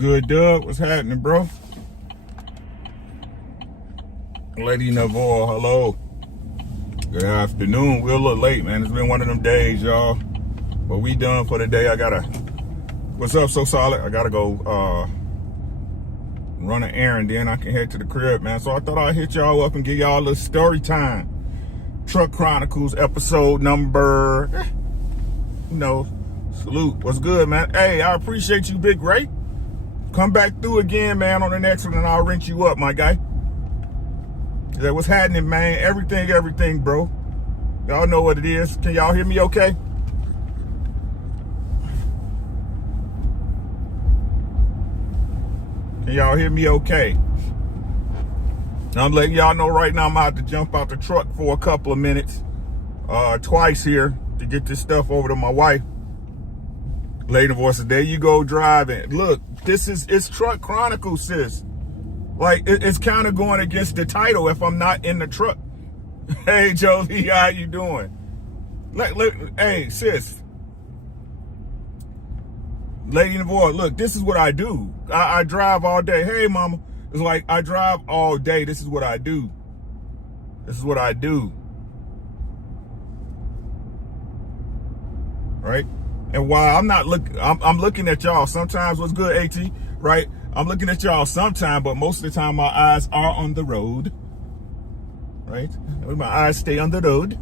Good, Doug? What's happening, bro? Lady Navarre, hello. Good afternoon. We're a little late, man. It's been one of them days, y'all. But we done for the day. What's up, So Solid? I gotta go run an errand, then I can head to the crib, man. So I thought I'd hit y'all up and give y'all a little story time. Truck Chronicles episode number, salute. What's good, man? Hey, I appreciate you, Big Ray. Come back through again, man, on the next one, and I'll rinse you up, my guy. Yeah, what's happening, man? Everything, bro. Y'all know what it is. Can y'all hear me okay? Can y'all hear me okay? I'm letting y'all know right now I'm about to jump out the truck for a couple of minutes. Twice here to get this stuff over to my wife. Lady voice said, there you go driving. Look, it's Truck Chronicles, sis. Like, it's kind of going against the title if I'm not in the truck. Hey, Jolie, how you doing? Hey, sis. Lady Navarre, look, this is what I do. I drive all day. Hey, mama. It's like, I drive all day. This is what I do. Right? And while I'm not I'm looking at y'all sometimes. What's good, AT? Right? I'm looking at y'all sometimes, but most of the time my eyes are on the road. Right? My eyes stay on the road.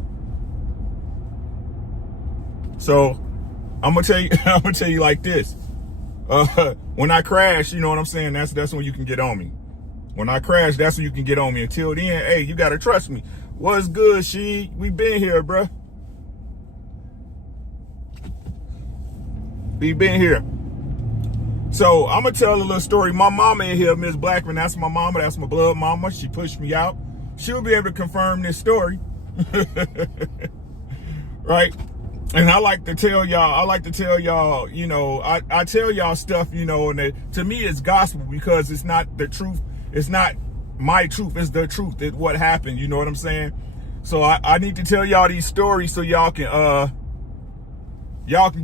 So I'm gonna tell you like this. When I crash, you know what I'm saying? That's when you can get on me. When I crash, that's when you can get on me. Until then, hey, you gotta trust me. What's good, she? We been here, bruh. We been here. So I'm gonna tell a little story. My mama in here, Miss Blackman. That's my mama. That's my blood mama. She pushed me out. She'll be able to confirm this story. Right? And I like to tell y'all, you know, I tell y'all stuff, you know, and to me it's gospel because it's not the truth. It's not my truth. It's the truth. It's what happened. You know what I'm saying? So I need to tell y'all these stories so y'all can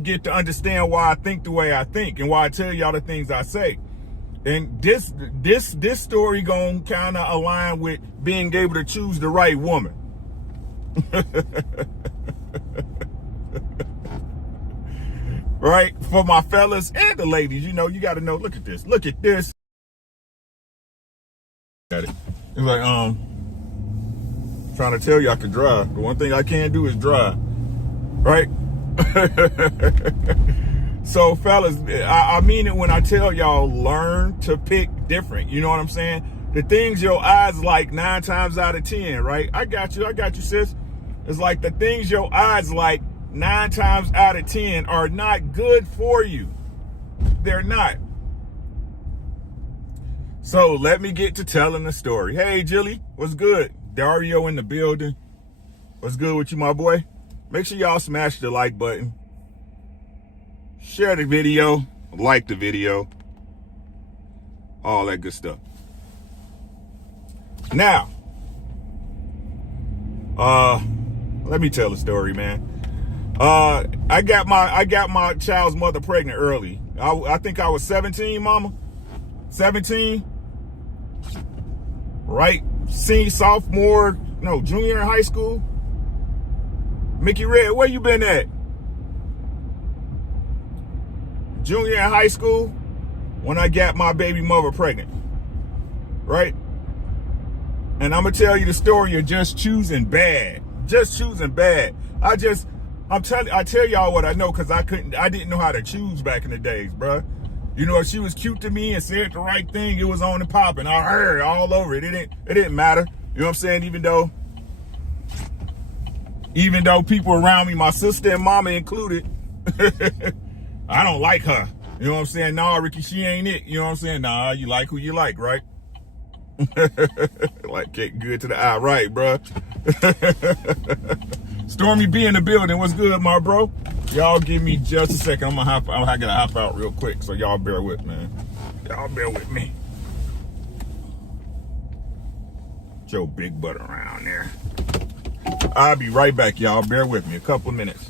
get to understand why I think the way I think and why I tell y'all the things I say. And this story gonna kind of align with being able to choose the right woman. Right? For my fellas and the ladies, you know, you got to know, look at this. Got it. It's like, trying to tell you I can drive. The one thing I can't do is drive. Right? So fellas, I mean it when I tell y'all learn to pick different. You know what I'm saying? The things your eyes like 9 times out of 10, right? I got you, sis. It's like the things your eyes like 9 times out of 10 are not good for you. They're not. So let me get to telling the story. Hey, Jilly, what's good? Dario in the building. What's good with you, my boy? Make sure y'all smash the like button. Share the video. Like the video. All that good stuff. Now, let me tell the story, man. I got my child's mother pregnant early. I think I was 17, mama. 17. Right? Junior in high school. Mickey Red, where you been at? Junior in high school when I got my baby mother pregnant. Right? And I'm gonna tell you the story of just choosing bad. Just choosing bad. I tell y'all what I know because I didn't know how to choose back in the days, bruh. You know, if she was cute to me and said the right thing, it was on and popping. I heard all over it. It didn't matter. You know what I'm saying? Even though people around me, my sister and mama included, I don't like her. You know what I'm saying? Nah, Ricky, she ain't it. You know what I'm saying? Nah, you like who you like, right? Like, get good to the eye, right, bruh? Stormy B in the building. What's good, my bro? Y'all give me just a second. I'm gonna hop out real quick, so y'all bear with me, man. Y'all bear with me. Get your big butt around there. I'll be right back, y'all. Bear with me a couple of minutes.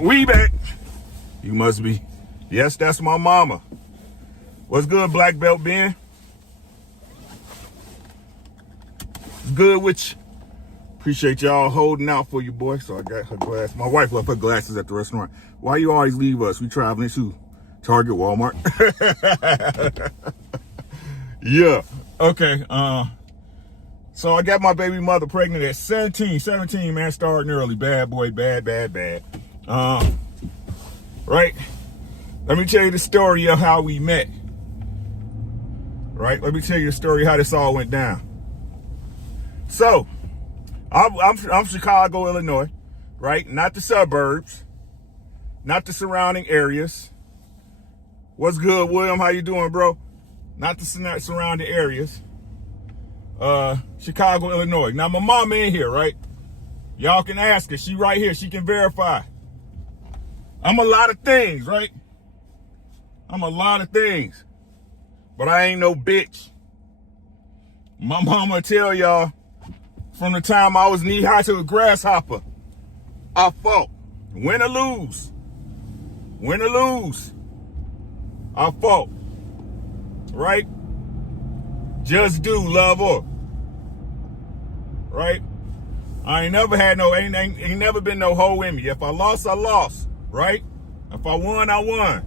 We back. You must be. Yes, that's my mama. What's good, Black Belt Ben? It's good with you. Appreciate y'all holding out for you, boy. So I got her glass. My wife left her glasses at the restaurant. Why you always leave us? We traveling to Target, Walmart. Yeah. Okay. So I got my baby mother pregnant at 17, man, starting early. Bad boy, bad. Right? Let me tell you the story of how we met. Right? Let me tell you the story how this all went down. So, I'm from Chicago, Illinois, right? Not the suburbs, not the surrounding areas. What's good, William? How you doing, bro? Not the surrounding areas. Chicago, Illinois. Now, my mama in here, right? Y'all can ask her. She right here. She can verify. I'm a lot of things, right? I'm a lot of things. But I ain't no bitch. My mama tell y'all, from the time I was knee-high to a grasshopper, I fought. Win or lose. Win or lose. I fought. Right? Just do, love her. Right? I ain't never had no, ain't never been no hoe in me. If I lost, I lost. Right? If I won, I won.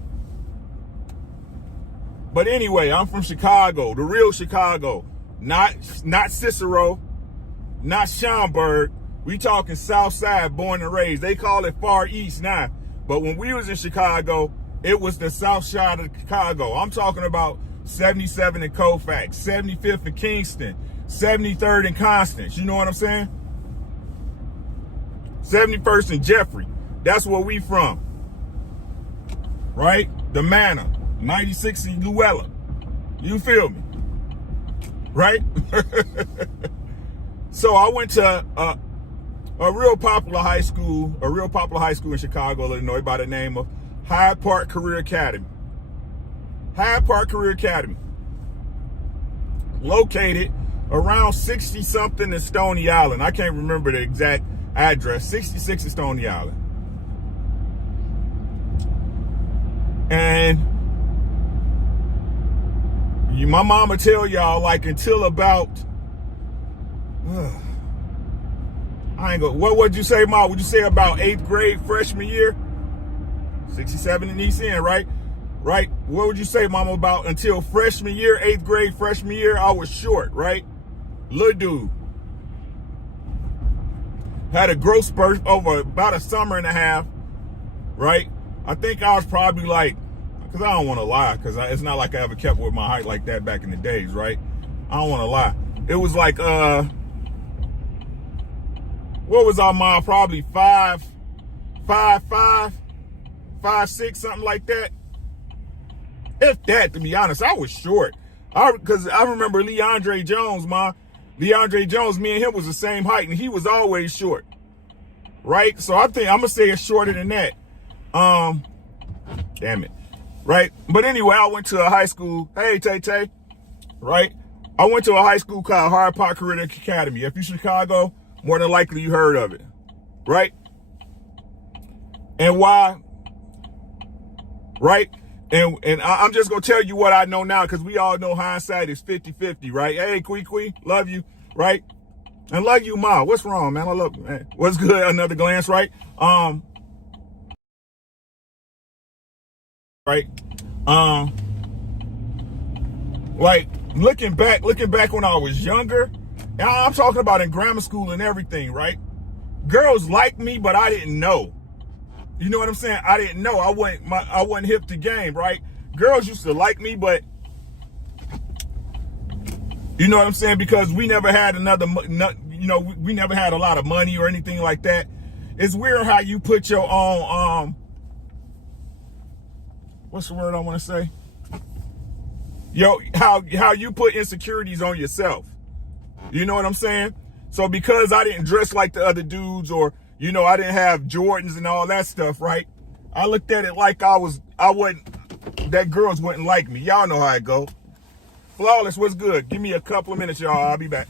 But anyway, I'm from Chicago, the real Chicago. Not Cicero, not Schaumburg. We talking South Side, born and raised. They call it Far East now. But when we was in Chicago, it was the South Side of Chicago. I'm talking about 77 in Colfax, 75th in Kingston, 73rd in Constance. You know what I'm saying? 71st in Jeffrey. That's where we from. Right? The Manor. 96 in Luella. You feel me? Right? So I went to a real popular high school in Chicago, Illinois, by the name of Hyde Park Career Academy. Hyde Park Career Academy. Located around 60-something in Stony Island. I can't remember the exact address. 66 in Stony Island. And my mama tell y'all, like, until about, what would you say, Ma? Would you say about 8th grade, freshman year? 67 in East End, right? Right? What would you say, Mama, about until freshman year, 8th grade, freshman year? I was short, right? Little dude. Had a growth spurt over about a summer and a half, right? I think I was probably like, because I don't want to lie, because it's not like I ever kept with my height like that back in the days, right? I don't want to lie. It was like, what was our mom? Probably 5'6", something like that. If that, to be honest, I was short. Because I remember LeAndre Jones, LeAndre Jones, me and him was the same height, and he was always short. Right? So I think I'm going to say it's shorter than that. Damn it. Right? But anyway, I went to a high school. Hey, Tay-Tay. Right? I went to a high school called Hyde Park Career Academy. If you're Chicago, more than likely you heard of it. Right? And why? Right? And I'm just going to tell you what I know now, because we all know hindsight is 50-50, right? Hey, Quee, love you, right? And love you, Ma. What's wrong, man? I love you, man. What's good? Another glance, right? Right? Like, looking back when I was younger, and I'm talking about in grammar school and everything, right? Girls liked me, but I didn't know. You know what I'm saying? I didn't know. I wasn't hip to game, right? Girls used to like me, but you know what I'm saying? Because we never had we never had a lot of money or anything like that. It's weird how you put your own, what's the word I want to say? How you put insecurities on yourself. You know what I'm saying? So because I didn't dress like the other dudes, or I didn't have Jordans and all that stuff, right? I looked at it like that girls wouldn't like me. Y'all know how it go. Flawless, what's good? Give me a couple of minutes, y'all. I'll be back.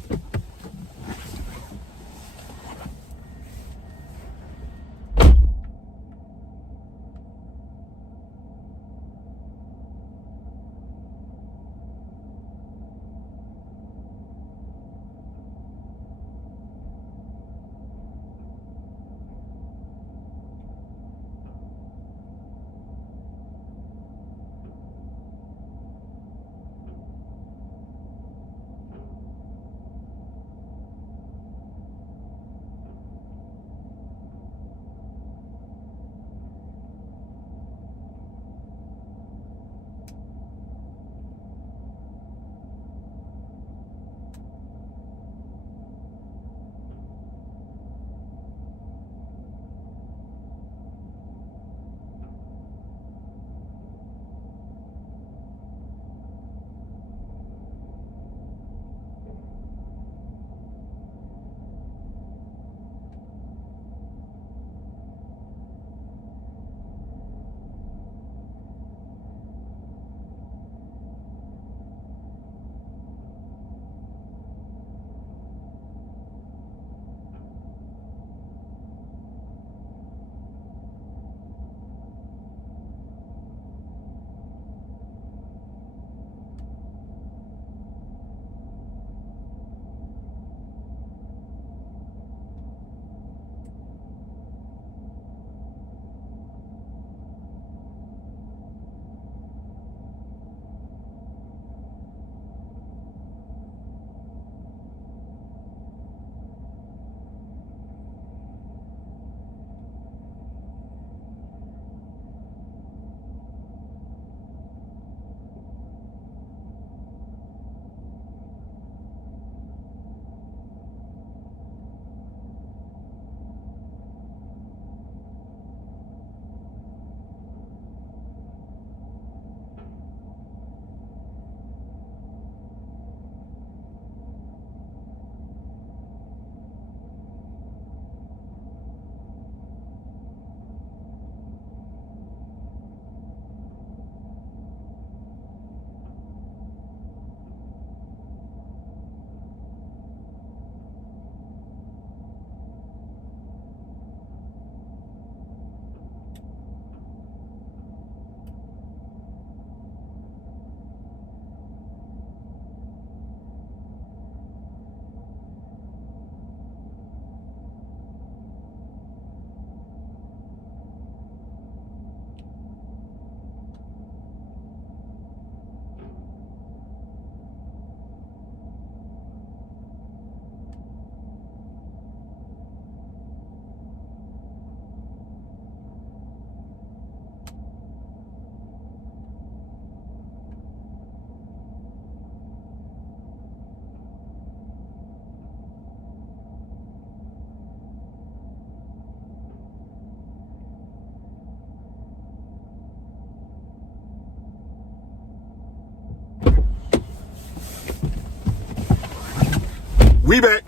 We back.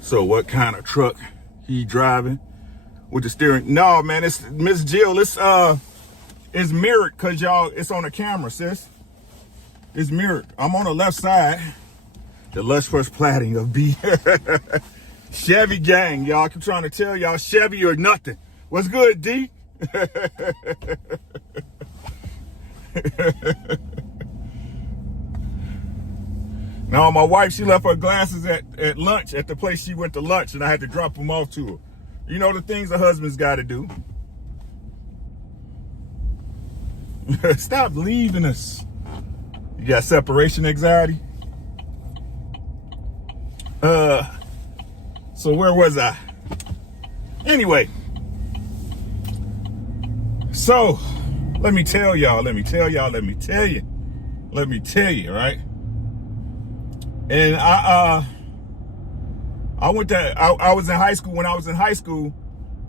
So what kind of truck he driving with the steering? No, man, it's Miss Jill. It's mirrored because y'all, it's on the camera, sis. It's mirrored. I'm on the left side. The lush first plating of B. Chevy gang, y'all. I keep trying to tell y'all Chevy or nothing. What's good, D? Now, my wife, she left her glasses at lunch, at the place she went to lunch, and I had to drop them off to her. You know the things a husband's got to do. Stop leaving us. You got separation anxiety? So where was I? Anyway. So, let me tell you, right? And I was in high school. When I was in high school,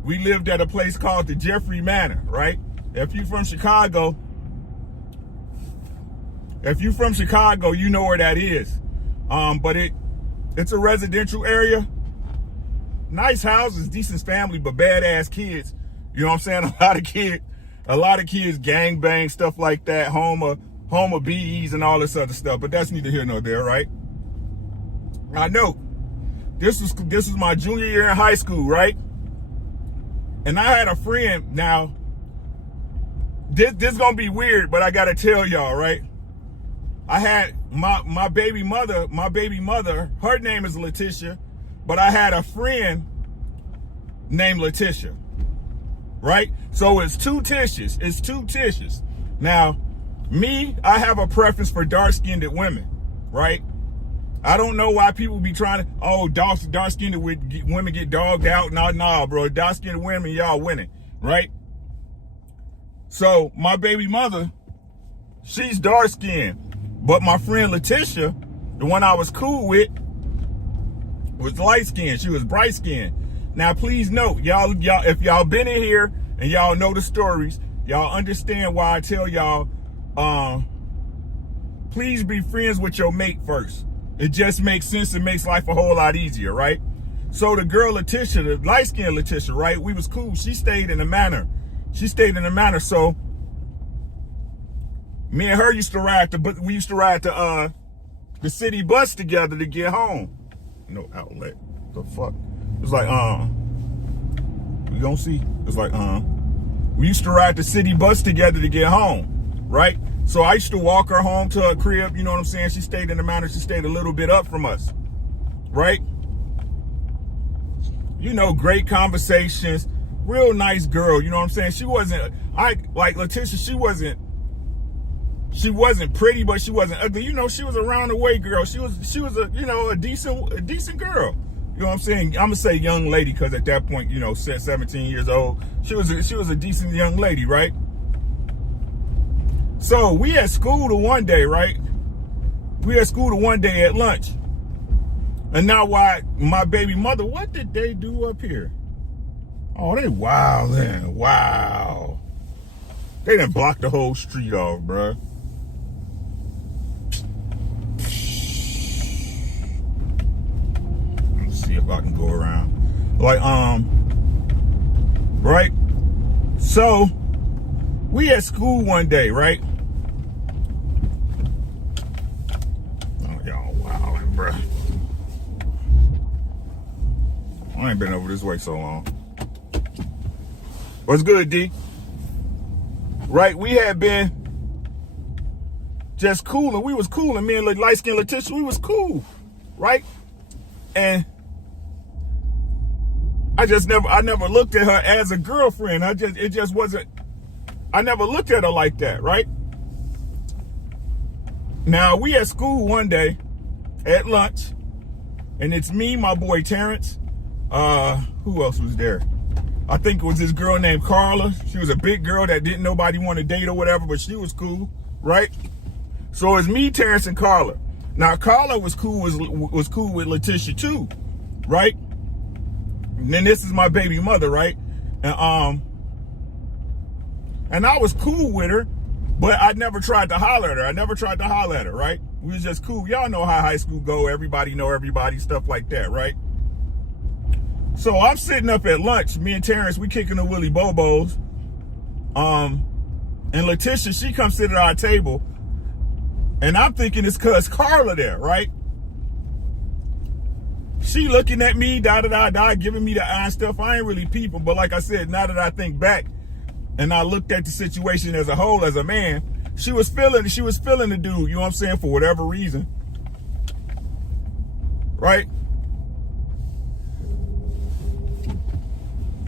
we lived at a place called the Jeffrey Manor, right? If you're from Chicago, you know where that is. But it's a residential area. Nice houses, decent family, but badass kids. You know what I'm saying? A lot of kids gangbang, stuff like that, home of BEs and all this other stuff. But that's neither here nor there, right? I know. This was my junior year in high school, right? And I had a friend. Now, this gonna be weird, but I gotta tell y'all, right? I had my baby mother, her name is Leticia, but I had a friend named Leticia, right? So it's two Tishas. Now, me, I have a preference for dark-skinned women, right? I don't know why people be trying to, dark-skinned women get dogged out. Nah, bro. Dark-skinned women, y'all winning, right? So my baby mother, she's dark-skinned. But my friend Leticia, the one I was cool with, was light-skinned. She was bright-skinned. Now, please note, y'all, if y'all been in here and y'all know the stories, y'all understand why I tell y'all, please be friends with your mate first. It just makes sense. It makes life a whole lot easier, right? So the girl Leticia, the light-skinned Leticia, right? We was cool. She stayed in the manor. So me and her used to ride the city bus together to get home. No outlet. The fuck? It's like, we gonna see. It's like, we used to ride the city bus together to get home, right? So I used to walk her home to her crib, you know what I'm saying? She stayed in the manor. She stayed a little bit up from us, right? You know, great conversations, real nice girl, you know what I'm saying? Leticia, she wasn't pretty, but she wasn't ugly. You know, she was a round the way girl. She was a decent girl. You know what I'm saying? I'm gonna say young lady, because at that point, 17 years old, she was a decent young lady, right? So we at school one day, right? We at school one day at lunch. And now why my baby mother, what did they do up here? Oh, they wildin'. Wow. They done blocked the whole street off, bruh. Let's see if I can go around. Right? So, we at school one day, right? Oh, y'all wildin', bruh. I ain't been over this way so long. What's good, D? Right, we had been just cooling. We was cooling. Me and light-skinned Leticia, we was cool, right? And I never looked at her as a girlfriend. It just wasn't. I never looked at her like that, right? Now we at school one day at lunch, and it's me, my boy Terrence. Who else was there? I think it was this girl named Carla. She was a big girl that didn't nobody want to date or whatever, but she was cool, right? So it's me, Terrence, and Carla. Now Carla was cool with Leticia too, right? And then this is my baby mother, right? And I was cool with her, But I never tried to holler at her. Right? We was just cool. Y'all know how high school go. Everybody know everybody, stuff like that, right? So I'm sitting up at lunch. Me and Terrence, we kicking the Willy Bobos. And Leticia, she comes sit at our table. And I'm thinking it's cuz Carla there, right? She looking at me, giving me the eye and stuff. I ain't really peeping, but like I said, now that I think back and I looked at the situation as a whole, as a man, she was feeling the dude, you know what I'm saying, for whatever reason. Right?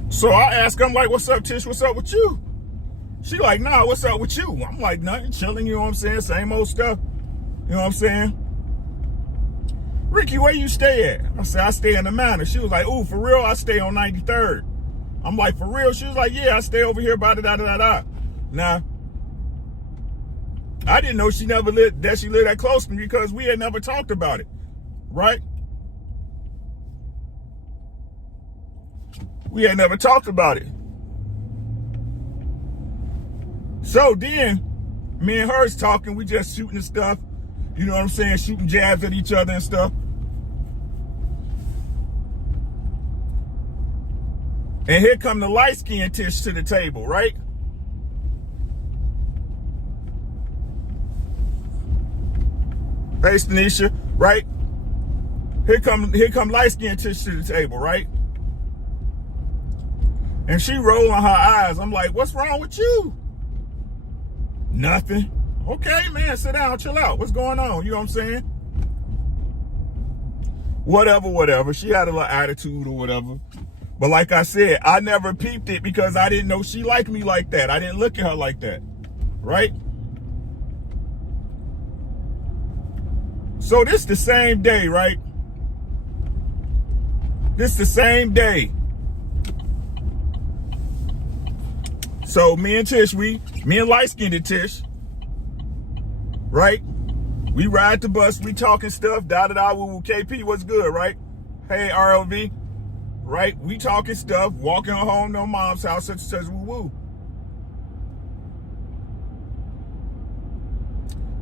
So I ask her, I'm like, what's up, Tish? What's up with you? She like, nah, what's up with you? I'm like, nothing, chilling, you know what I'm saying? Same old stuff. You know what I'm saying? Ricky, where you stay at? I said, I stay in the Manor. She was like, ooh, for real? I stay on 93rd. I'm like, for real? She was like, yeah, I stay over here by da-da-da-da. Now, I didn't know she lived that close to me because we had never talked about it, right? We had never talked about it. So then, me and her's talking, we just shooting and stuff. You know what I'm saying? Shooting jabs at each other and stuff. And here come the light-skinned Tish to the table, right? Hey, Stanisha, right? Here come light-skinned Tish to the table, right? And she rolling her eyes. I'm like, what's wrong with you? Nothing. Okay, man, sit down, chill out. What's going on? You know what I'm saying? Whatever. She had a little attitude or whatever. But like I said, I never peeped it because I didn't know she liked me like that. I didn't look at her like that, right? So this the same day, right? This the same day. So me and light-skinned Tish, right? We ride the bus, we talking stuff, da-da-da, woo-woo, KP, what's good, right? Hey, RLV, right? We talking stuff, walking home to her mom's house, such and such, woo-woo.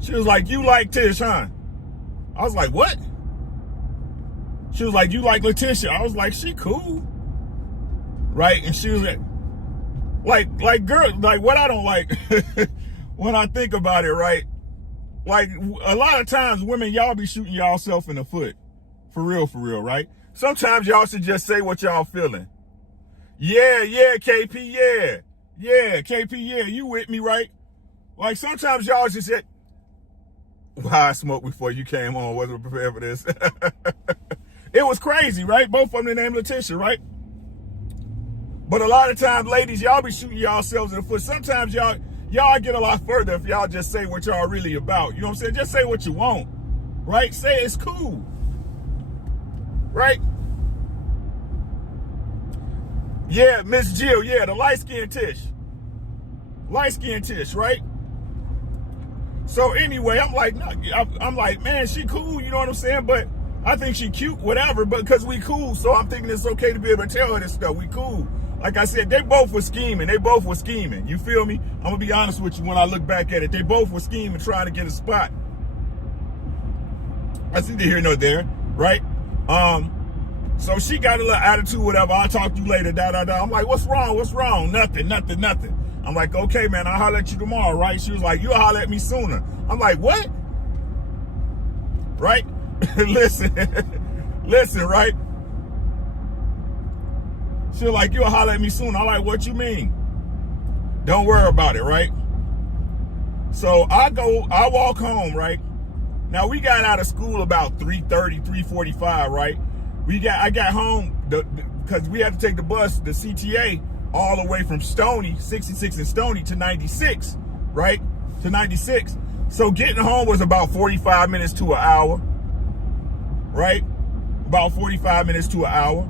She was like, you like Tish, huh? I was like, what? She was like, you like Leticia? I was like, she cool. Right? And she was like, girl, like what I don't like when I think about it, right? Like a lot of times women, y'all be shooting y'all self in the foot. For real, right? Sometimes y'all should just say what y'all feeling. Yeah, KP, yeah, KP, yeah, you with me, right? Like sometimes y'all just say, well, I smoked before you came on, wasn't prepared for this. It was crazy, right? Both of them the name Leticia, right? But a lot of times, ladies, y'all be shooting yourselves in the foot. Sometimes y'all get a lot further if y'all just say what y'all really about. You know what I'm saying? Just say what you want, right? Say it's cool, right? Yeah, Miss Jill, yeah, the light-skinned Tish. Light-skinned Tish, right? So anyway, I'm like, man, she cool, you know what I'm saying? But I think she cute, whatever, but because we cool, so I'm thinking it's okay to be able to tell her this stuff. We cool. Like I said, they both were scheming. You feel me? I'm going to be honest with you when I look back at it. They both were scheming, trying to get a spot. I see neither here nor there, right? So she got a little attitude, whatever. I'll talk to you later, da-da-da. I'm like, what's wrong? Nothing. I'm like, okay, man, I'll holler at you tomorrow, right? She was like, you'll holler at me sooner. I'm like, what? Right? Listen, right? She was like, you'll holler at me soon. I'm like, what you mean? Don't worry about it, right? So I walk home, right? Now we got out of school about 3:30, 3:45, right? I got home because we had to take the bus, the CTA, all the way from Stony, 66 and Stony to 96, right? To 96. So getting home was about 45 minutes to an hour, right? About 45 minutes to an hour.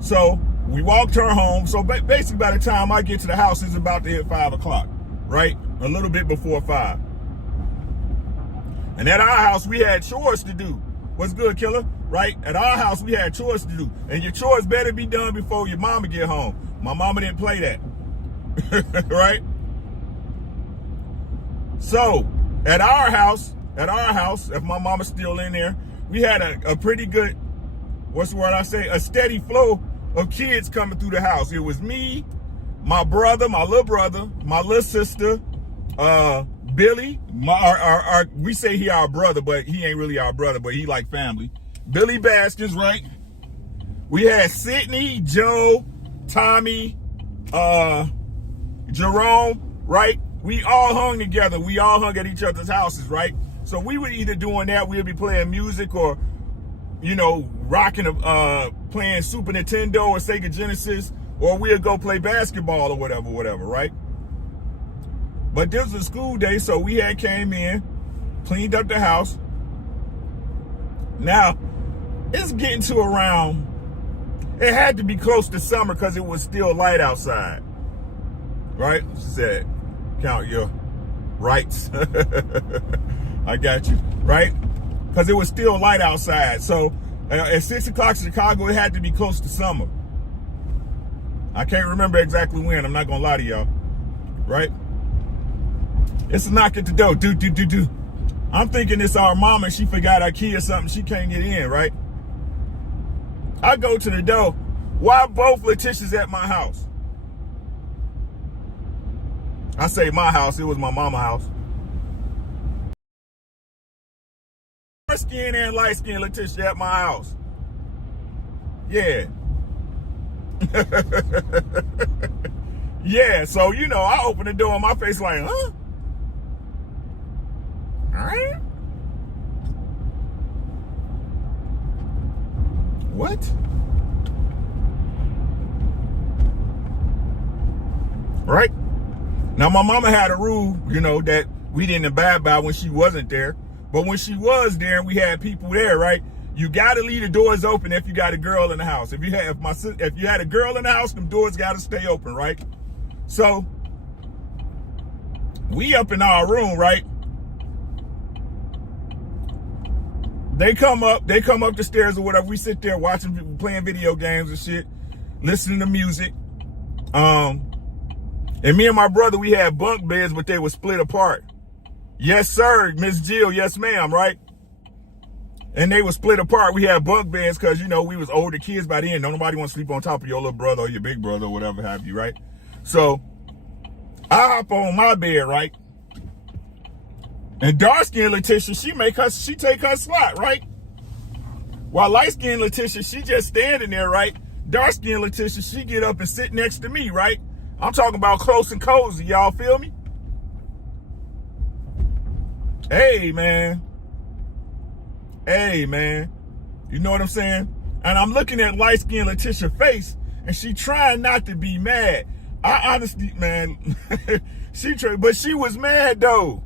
So we walked her home. So basically by the time I get to the house, it's about to hit 5 o'clock, right? A little bit before 5. And at our house, we had chores to do. What's good, killer? Right? At our house, we had chores to do. And your chores better be done before your mama get home. My mama didn't play that. Right? So at our house, if my mama's still in there, we had a pretty good, what's the word I say, a steady flow of kids coming through the house. It was me, my brother, my little brother, my little sister, Billy, we say he our brother, but he ain't really our brother, but he like family. Billy Baskins, right? We had Sydney, Joe, Tommy, Jerome, right? We all hung together. We all hung at each other's houses, right? So we were either doing that, we'd be playing music, or, you know, rocking, playing Super Nintendo or Sega Genesis, or we'd go play basketball or whatever, right? But this was a school day, so we had came in, cleaned up the house. Now, it's getting to around, it had to be close to summer because it was still light outside, right? She said, count your rights. I got you, right? Because it was still light outside. So at 6 o'clock in Chicago, it had to be close to summer. I can't remember exactly when. I'm not going to lie to y'all, right? It's a knock at the door. Do. I'm thinking it's our mama. She forgot our key or something. She can't get in, right? I go to the door. Why both Leticias at my house? I say my house. It was my mama's house. Dark skin and light skin Leticia at my house. Yeah. Yeah, so, you know, I open the door and my face like, huh? All right. What? Right? Now, my mama had a rule, you know, that we didn't abide by when she wasn't there. But when she was there and we had people there, right? You got to leave the doors open if you got a girl in the house. If you had a girl in the house, them doors got to stay open, right? So we up in our room, right? They come up the stairs or whatever. We sit there watching people playing video games and shit, listening to music. And me and my brother, we had bunk beds, but they were split apart. Yes, sir, Miss Jill, yes, ma'am, right? And they were split apart. We had bunk beds because, you know, we was older kids by then. Nobody want to sleep on top of your little brother or your big brother or whatever have you, right? So I hop on my bed, right? And dark-skinned Leticia, she take her slot, right? While light-skinned Leticia, she just standing there, right? Dark-skinned Leticia, she get up and sit next to me, right? I'm talking about close and cozy, y'all feel me? Hey, man. You know what I'm saying? And I'm looking at light-skinned Leticia's face, and she trying not to be mad. I honestly, man, but she was mad, though.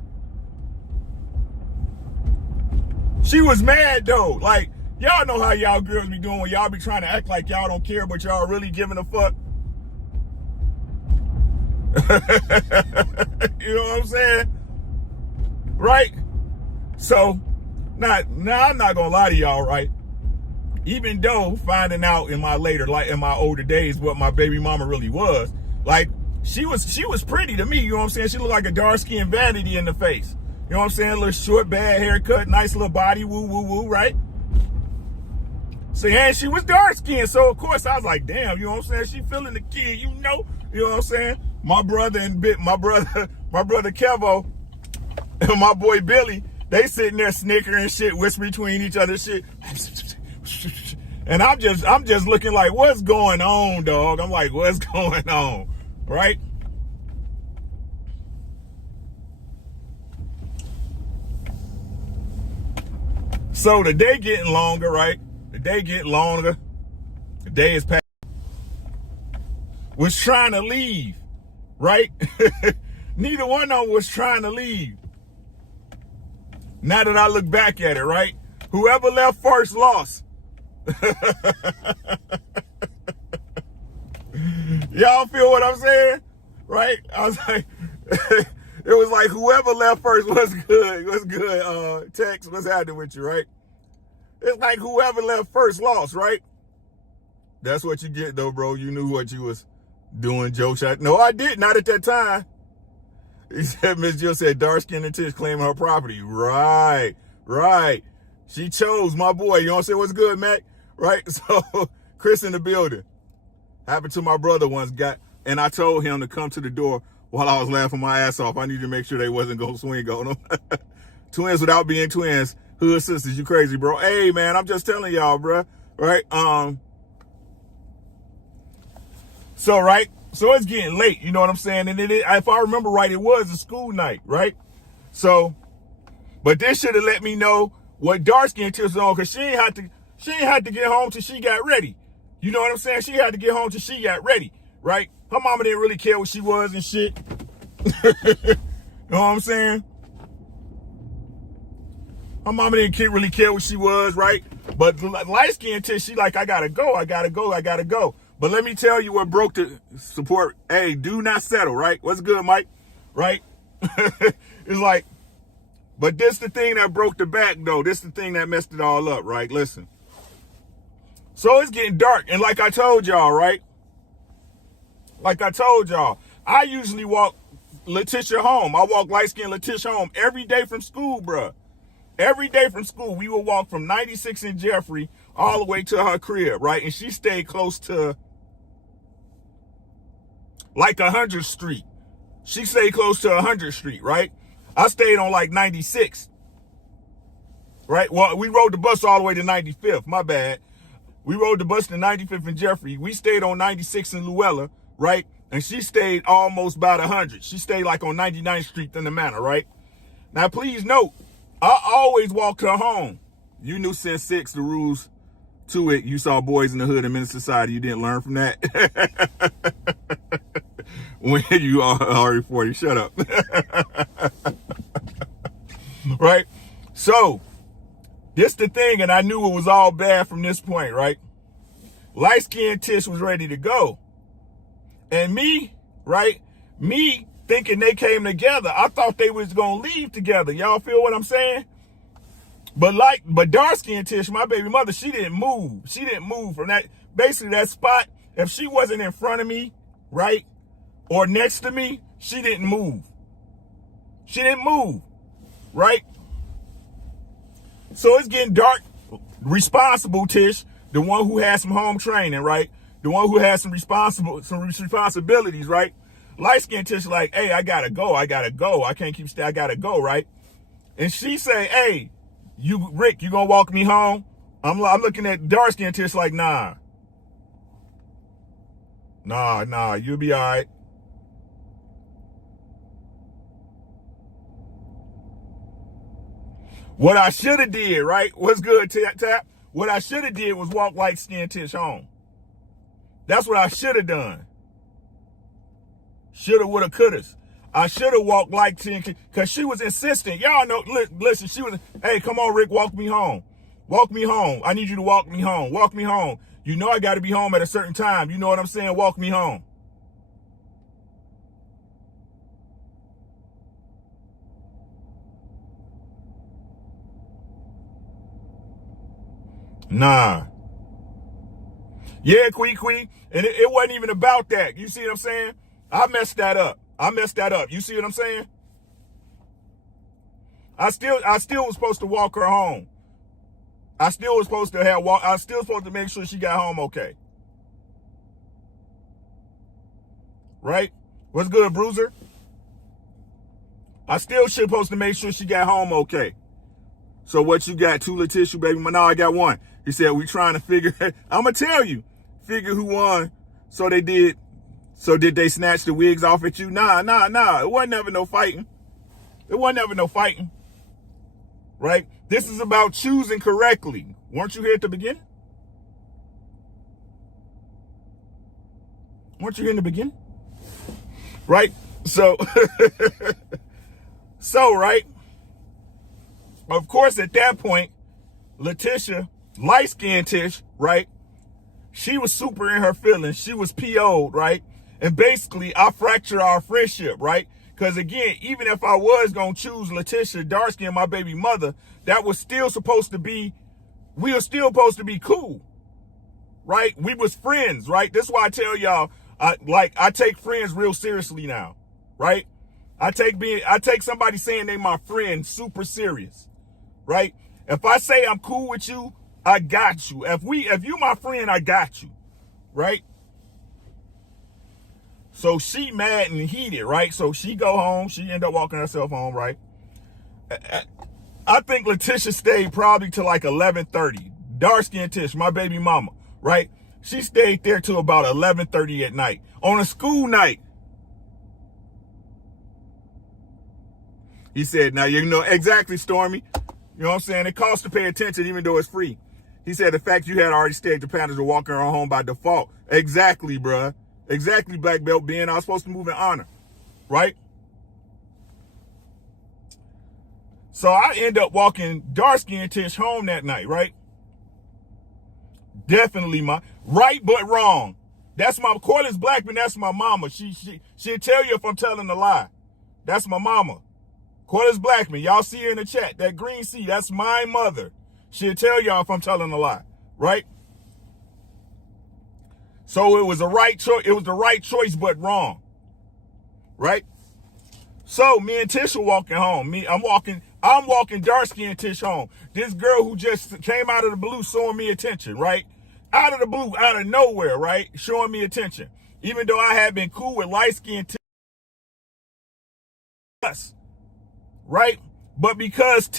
She was mad, though. Like, y'all know how y'all girls be doing when y'all be trying to act like y'all don't care, but y'all really giving a fuck. You know what I'm saying? Right? So, now I'm not gonna lie to y'all, right? Even though finding out in my older days what my baby mama really was, like, she was pretty to me, you know what I'm saying? She looked like a dark-skinned vanity in the face. You know what I'm saying? A little short, bad haircut, nice little body, woo, right? So, and she was dark-skinned, so of course I was like, damn, you know what I'm saying? She feeling the kid, you know what I'm saying? My brother Kevo and my boy Billy, they sitting there snickering shit, whispering between each other shit. And I'm just looking like, what's going on, dog? I'm like, what's going on? Right? So the day getting longer, right? The day getting longer. The day is past. Was trying to leave, right? Neither one of them was trying to leave. Now that I look back at it, right? Whoever left first lost. Y'all feel what I'm saying? Right? I was like, it was like whoever left first was good. What's good? Tex, what's happening with you, right? It's like whoever left first lost, right? That's what you get, though, bro. You knew what you was doing, Joe shot. No, I did not at that time. He said, Miss Jill said, dark skin and Tish claiming her property. Right. She chose my boy. You know what I'm saying? What's good, Mac? Right? So, Chris in the building. Happened to my brother once, and I told him to come to the door while I was laughing my ass off. I needed to make sure they wasn't going to swing on them. Twins without being twins. Hood sisters, you crazy, bro. Hey, man, I'm just telling y'all, bro. Right? So it's getting late, you know what I'm saying? And if I remember right, it was a school night, right? So, but this should have let me know what dark skin Tish was on, because she ain't had to get home till she got ready. You know what I'm saying? She had to get home till she got ready, right? Her mama didn't really care what she was and shit. You know what I'm saying? Her mama didn't really care what she was, right? But light skin Tish, she like, I gotta go. But let me tell you what broke the support. Hey, do not settle, right? What's good, Mike? Right? It's like, but this the thing that broke the back, though. This the thing that messed it all up, right? Listen. So it's getting dark. And like I told y'all, right? I usually walk Leticia home. I walk light-skinned Leticia home every day from school, bruh. Every day from school, we would walk from 96 and Jeffrey all the way to her crib, right? And she stayed close to like 100th Street. She stayed close to 100th Street, right? I stayed on like 96, right? Well, we rode the bus all the way to 95th, my bad. We rode the bus to 95th and Jeffrey. We stayed on 96 in Luella, right? And she stayed almost about 100. She stayed like on 99th Street in the Manor, right? Now, please note, I always walked her home. You knew since 6 the rules to it. You saw Boys in the Hood and Men's Society. You didn't learn from that. When you are already 40, shut up. Right? So, this the thing, and I knew it was all bad from this point, right? Light-skinned Tish was ready to go. And me, right? Me thinking they came together. I thought they was going to leave together. Y'all feel what I'm saying? But dark-skinned Tish, my baby mother, she didn't move. She didn't move from basically that spot. If she wasn't in front of me, right? Or next to me, she didn't move. She didn't move, right? So it's getting dark. Responsible Tish, the one who has some home training, right? The one who has some responsibilities, right? Light-skinned Tish like, hey, I gotta go. I can't keep staying. I gotta go, right? And she say, hey, Rick, you gonna walk me home? I'm looking at dark-skinned Tish like, nah, you'll be all right. What I should have did, right? What's good, Tap? What I should have did was walk light-skinned Tish home. That's what I should have done. Shoulda, woulda, coulda. I should have walked light-skinned because she was insistent. Y'all know, listen, she was, hey, come on, Rick, walk me home. Walk me home. I need you to walk me home. Walk me home. You know I got to be home at a certain time. You know what I'm saying? Walk me home. Nah. Yeah, Quee. And it wasn't even about that. You see what I'm saying? I messed that up. You see what I'm saying? I still was supposed to walk her home. I still was supposed to make sure she got home okay. Right? What's good, Bruiser? I still supposed to make sure she got home okay. So what you got? 2 Leticias, baby? No, I got 1. He said, we trying to figure, I'm going to tell you, figure who won. So did they snatch the wigs off at you? Nah. It wasn't never no fighting. Right? This is about choosing correctly. Weren't you here at the beginning? Right? So, right? Of course, at that point, Leticia, light-skinned Tish, right? She was super in her feelings. She was PO'd, right? And basically, I fractured our friendship, right? Because again, even if I was going to choose Leticia, dark-skinned, my baby mother, that was still supposed to be, we were still supposed to be cool, right? We was friends, right? That's why I tell y'all, I take friends real seriously now, right? I take somebody saying they my friend super serious, right? If I say I'm cool with you, I got you. If you my friend, I got you, right? So she mad and heated, right? So she go home. She end up walking herself home, right? I think Leticias stayed probably to like 11:30. Dark skinned Tish, my baby mama, right? She stayed there till about 11:30 at night on a school night. He said, now, you know, exactly, Stormy. You know what I'm saying? It costs to pay attention even though it's free. He said the fact you had already stayed the patterns were walking her home by default. Exactly, bruh. Exactly, black belt being. I was supposed to move in honor, right? So I end up walking dark-skinned Tish home that night, right? Definitely my right but wrong. That's my Corliss Blackman, that's my mama. She'll tell you if I'm telling a lie. That's my mama. Corliss Blackman, y'all see her in the chat. That green C, that's my mother. She'll tell y'all if I'm telling a lie, right? So it was the right choice, but wrong, right? So me and Tish are walking home. I'm walking dark-skinned Tish home. This girl who just came out of the blue showing me attention, right? Out of the blue, out of nowhere, right? Showing me attention. Even though I had been cool with light-skinned Tish, right? But because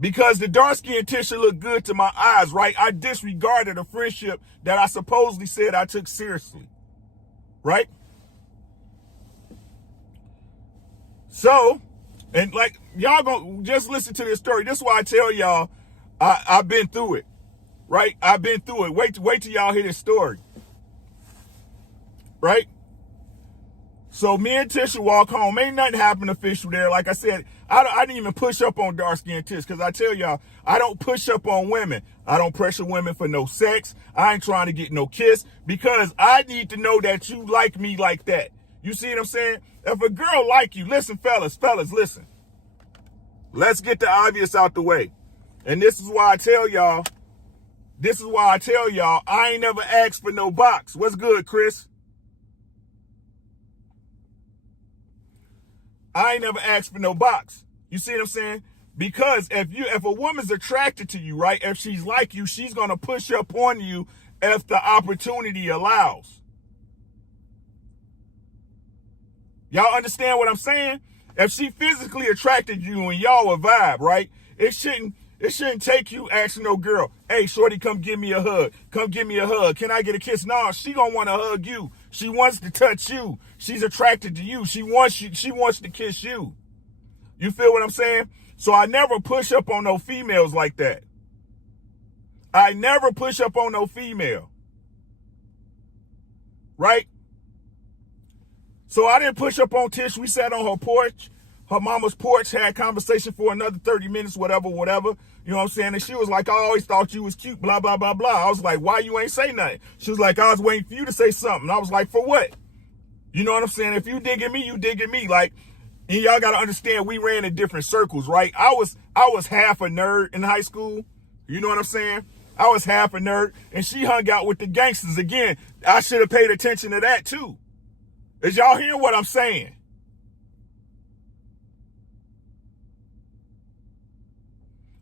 because the dark-skinned Tisha looked good to my eyes, right? I disregarded a friendship that I supposedly said I took seriously, right? So, and like, y'all gonna just listen to this story. This is why I tell y'all I've been through it, right? I've been through it. Wait till y'all hear this story, right? So me and Tisha walk home. Ain't nothing happened official there. Like I said, I didn't even push up on dark-skinned Tish because I tell y'all, I don't push up on women. I don't pressure women for no sex. I ain't trying to get no kiss because I need to know that you like me like that. You see what I'm saying? If a girl like you, listen, fellas, listen. Let's get the obvious out the way. And this is why I tell y'all, I ain't never asked for no box. What's good, Chris? I ain't never asked for no box. You see what I'm saying? Because if a woman's attracted to you, right? If she's like you, she's gonna push up on you if the opportunity allows. Y'all understand what I'm saying? If she physically attracted you and y'all a vibe, right? It shouldn't take you asking no girl, hey, shorty, come give me a hug. Come give me a hug. Can I get a kiss? No, she gonna want to hug you. She wants to touch you. She's attracted to you. She wants to kiss you. You feel what I'm saying? So I never push up on no females like that. I never push up on no female. Right? So I didn't push up on Tish. We sat on her porch, her mama's porch, had conversation for another 30 minutes, whatever. You know what I'm saying? And she was like, I always thought you was cute, blah, blah, blah, blah. I was like, why you ain't say nothing? She was like, I was waiting for you to say something. I was like, for what? You know what I'm saying? If you digging me, you digging me. Like, and y'all got to understand, we ran in different circles, right? I was half a nerd in high school. You know what I'm saying? I was half a nerd, and she hung out with the gangsters. Again, I should have paid attention to that, too. Is y'all hearing what I'm saying?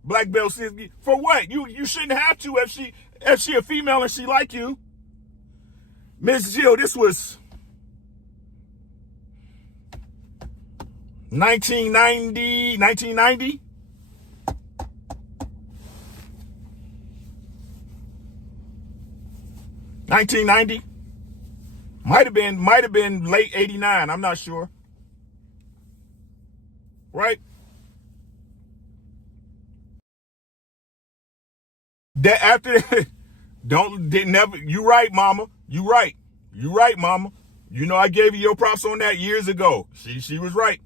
Black belt says, for what? You shouldn't have to if she a female and she like you. Miss Jill, this was 1990. 1990. Might have been late 89. I'm not sure. Right? That after you right, mama. You right, mama. You know I gave you your props on that years ago. She was right.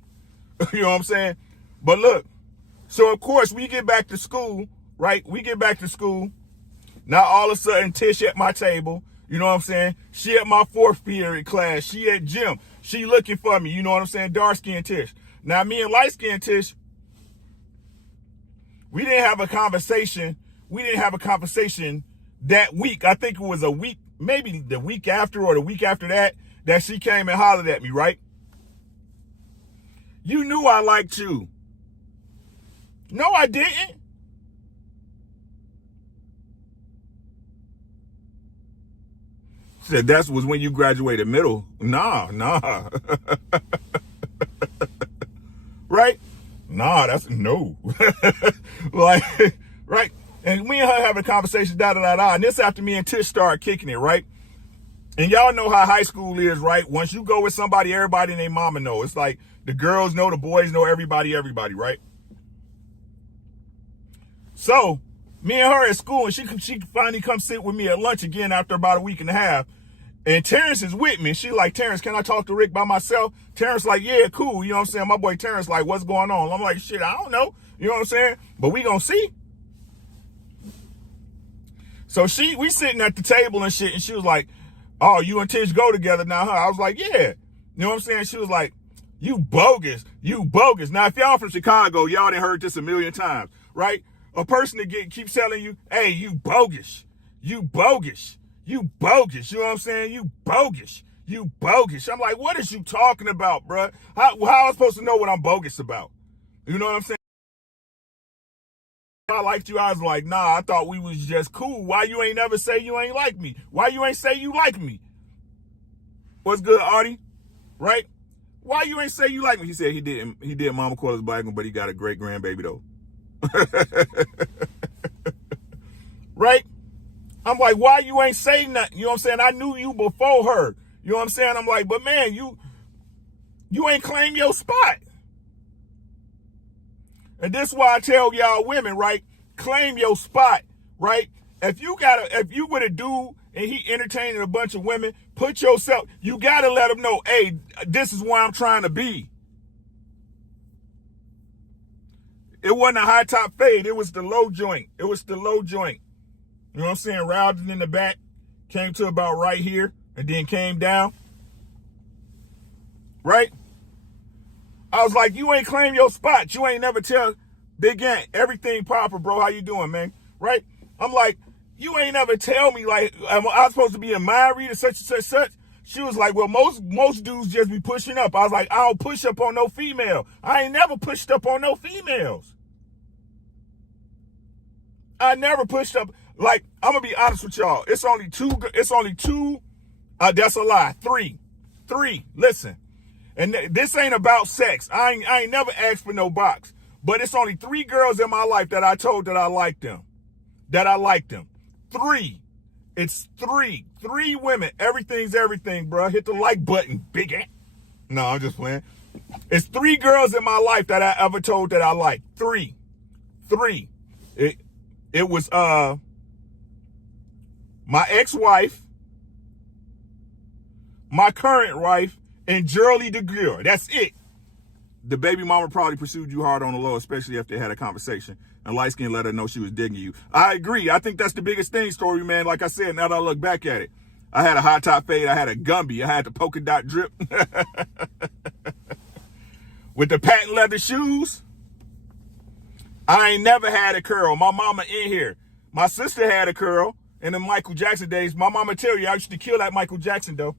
You know what I'm saying? But look, so of course we get back to school, right? We get back to school. Now all of a sudden Tish at my table. You know what I'm saying? She at my fourth period class. She at gym. She looking for me. You know what I'm saying? Dark-skinned Tish. Now me and light-skinned Tish, we didn't have a conversation that week. I think it was a week maybe the week after or the week after that she came and hollered at me, right? You knew I liked you. No, I didn't. She said, that was when you graduated middle. Nah. Right? Nah, that's no. Like, right? And me and her having a conversation, And this after me and Tish started kicking it, right? And y'all know how high school is, right? Once you go with somebody, everybody and their mama know. It's like the girls know, the boys know, everybody, right? So, me and her at school, and she finally come sit with me at lunch again after about a week and a half. And Terrence is with me. She like, Terrence, can I talk to Rick by myself? Terrence like, yeah, cool. You know what I'm saying? My boy Terrence like, what's going on? I'm like, shit, I don't know. You know what I'm saying? But we gonna see. So we sitting at the table and shit, and she was like, oh, you and Tish go together now, huh? I was like, yeah. You know what I'm saying? She was like, you bogus. Now, if y'all from Chicago, y'all done heard this a million times, right? A person that keeps telling you, hey, you bogus. You know what I'm saying? You bogus. I'm like, what is you talking about, bruh? How am I supposed to know what I'm bogus about? You know what I'm saying? I liked you. I was like, nah, I thought we was just cool. Why you ain't never say you ain't like me? Why you ain't say you like me? What's good, Artie? Right? Why you ain't say you like me? He said he did Mama Coil's black one, but he got a great grandbaby though. Right? I'm like, why you ain't say nothing? You know what I'm saying? I knew you before her. You know what I'm saying? I'm like, but man, you ain't claim your spot. And this is why I tell y'all women, right? Claim your spot, right? If you with a dude and he entertaining a bunch of women, you gotta let him know, hey, this is where I'm trying to be. It wasn't a high top fade, it was the low joint. You know what I'm saying? Rounded in the back, came to about right here, and then came down. Right? I was like, you ain't claim your spot. You ain't never tell Big Ant, everything proper, bro. How you doing, man? Right? I'm like, you ain't never tell me, like, I was supposed to be a mind reader, such and such. She was like, well, most dudes just be pushing up. I was like, I don't push up on no female. I ain't never pushed up on no females. I never pushed up. Like, I'm gonna be honest with y'all. It's only two. That's a lie. Three. Listen. And this ain't about sex. I ain't never asked for no box. But it's only 3 girls in my life that I told that I liked them. Three. It's 3. 3 women. Everything's everything, bro. Hit the like button, big ant. No, I'm just playing. It's 3 girls in my life that I ever told that I liked. 3. It was my ex-wife, my current wife, and Geraldine DeGure. That's it. The baby mama probably pursued you hard on the low, especially after they had a conversation. And light skin let her know she was digging you. I agree. I think that's the biggest thing, Story Man. Like I said, now that I look back at it, I had a high top fade. I had a Gumby. I had the polka dot drip. With the patent leather shoes. I ain't never had a curl. My mama in here. My sister had a curl in the Michael Jackson days. My mama tell you I used to kill that Michael Jackson though.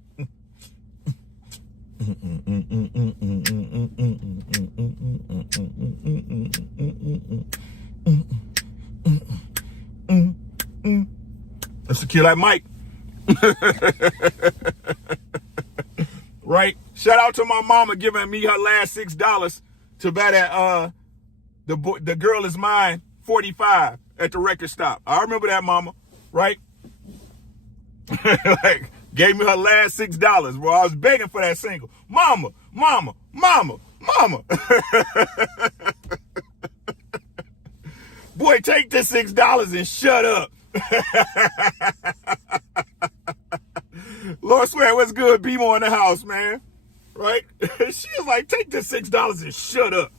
Let's kill that Mike. Right? Shout out to my mama giving me her last $6 to bet at the Girl Is Mine 45 at the record stop. I remember that, mama. Right? Like, gave me her last $6, bro. I was begging for that single. Mama. Boy, take this $6 and shut up. Lord swear, what's good? Be more in the house, man. Right? She was like, take this $6 and shut up.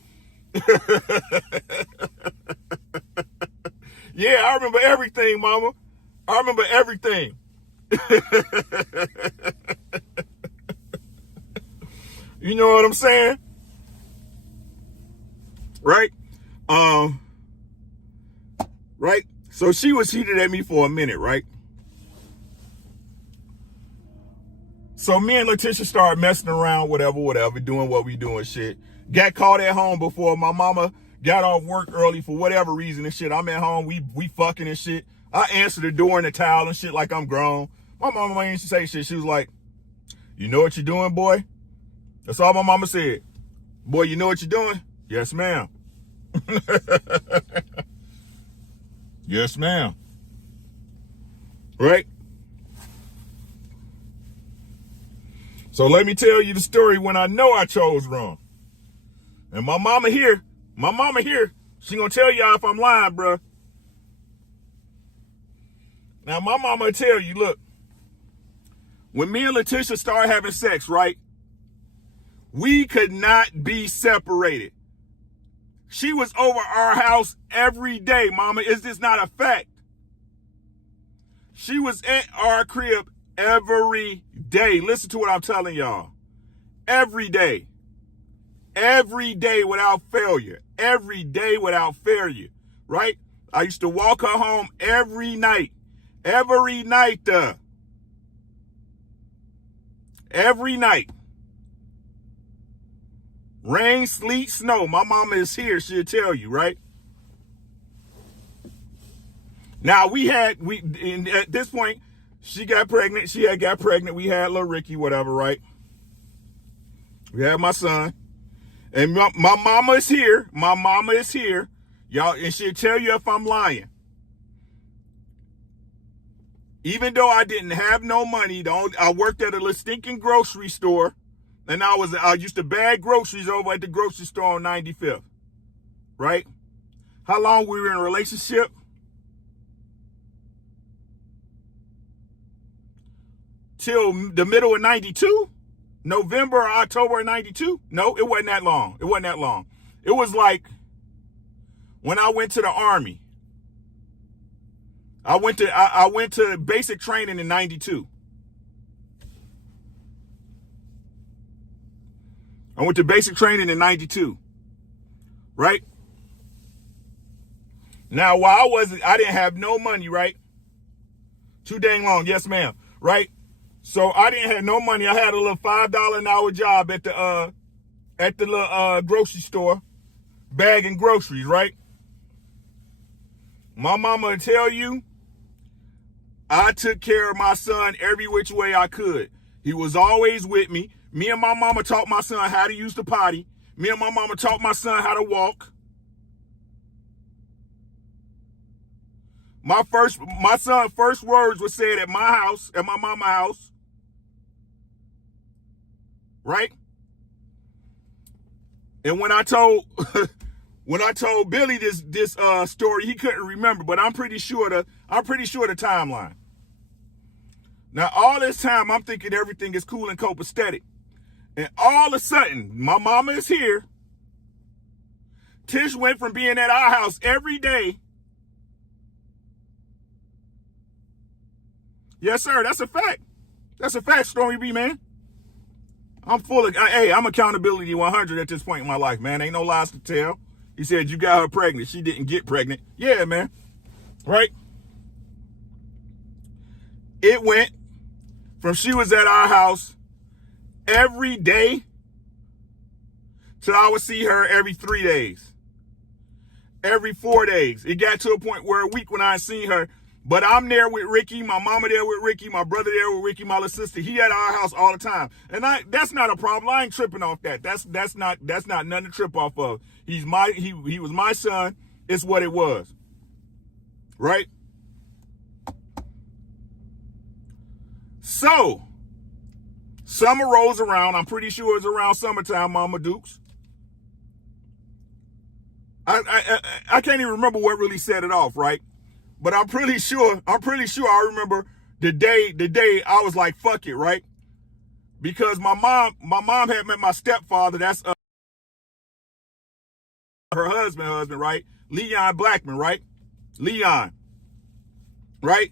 Yeah, I remember everything, mama. I remember everything. You know what I'm saying? Right? Right? So she was heated at me for a minute, right? So me and Leticias started messing around, whatever, doing what we doing, shit. Got caught at home before my mama got off work early for whatever reason and shit. I'm at home, we fucking and shit. I answered the door in the towel and shit like I'm grown. My mama ain't say shit. She was like, you know what you're doing, boy? That's all my mama said. Boy, you know what you're doing? Yes, ma'am. Yes, ma'am. Right? So let me tell you the story when I know I chose wrong. And my mama here, she gonna tell y'all if I'm lying, bruh. Now, my mama will tell you, look, when me and Leticias started having sex, right, we could not be separated. She was over our house every day, mama. Is this not a fact? She was at our crib every day. Listen to what I'm telling y'all. Every day. Every day without failure. Every day without failure, right? I used to walk her home every night. Every night. Every night. Rain, sleet, snow. My mama is here. She'll tell you, right? Now, at this point, she got pregnant. She had got pregnant. We had little Ricky, whatever, right? We had my son. And my mama is here. My mama is here. Y'all, and she'll tell you if I'm lying. Even though I didn't have no money, I worked at a little stinking grocery store. And I used to bag groceries over at the grocery store on 95th. Right? How long we were in a relationship? Till the middle of 92? November or October of 92? No, it wasn't that long. It wasn't that long. It was like when I went to the Army. I went to basic training in 92. I went to basic training in 92. Right? Now, while I didn't have no money, right? Too dang long. Yes, ma'am. Right? So I didn't have no money. I had a little $5 an hour job at the little grocery store, bagging groceries, right? My mama would tell you, I took care of my son every which way I could. He was always with me. Me and my mama taught my son how to use the potty. Me and my mama taught my son how to walk. My son's first words were said at my house, at my mama's house. Right? And when I told Billy this story, he couldn't remember, but I'm pretty sure the timeline. Now, all this time, I'm thinking everything is cool and copacetic. And all of a sudden, my mama is here. Tish went from being at our house every day. Yes, sir, that's a fact. That's a fact, Stormy B, man. I'm accountability 100 at this point in my life, man. Ain't no lies to tell. He said, you got her pregnant. She didn't get pregnant. Yeah, man. Right? It went from she was at our house every day till I would see her every 3 days. Every 4 days. It got to a point where a week when I seen her, but I'm there with Ricky, my mama there with Ricky, my brother there with Ricky, my little sister. He at our house all the time. And that's not a problem. I ain't tripping off that. That's not nothing to trip off of. He was my son. It's what it was. Right? So, summer rolls around. I'm pretty sure it's around summertime, Mama Dukes. I can't even remember what really set it off, right? But I'm pretty sure I remember the day I was like, fuck it, right? Because my mom had met my stepfather, that's her husband, right? Leon Blackman, right? Leon. Right?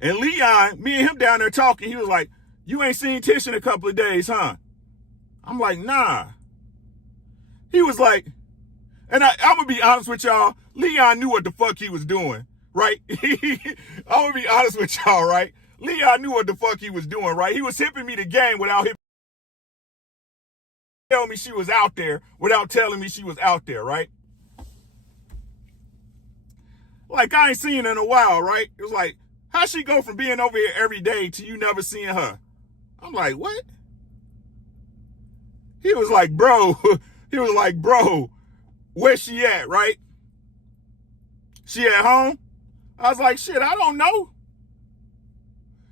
And Leon, me and him down there talking, he was like, you ain't seen Tish in a couple of days, huh? I'm like, nah. He was like, and I'm gonna be honest with y'all, Leon knew what the fuck he was doing, right? I'm gonna be honest with y'all, right? Leon knew what the fuck he was doing, right? He was hipping me the game without telling me she was out there, without telling me she was out there, right? Like, I ain't seen her in a while, right? It was like, how she go from being over here every day to you never seeing her? I'm like, what? He was like, bro, where's she at, right? She at home? I was like, shit, I don't know.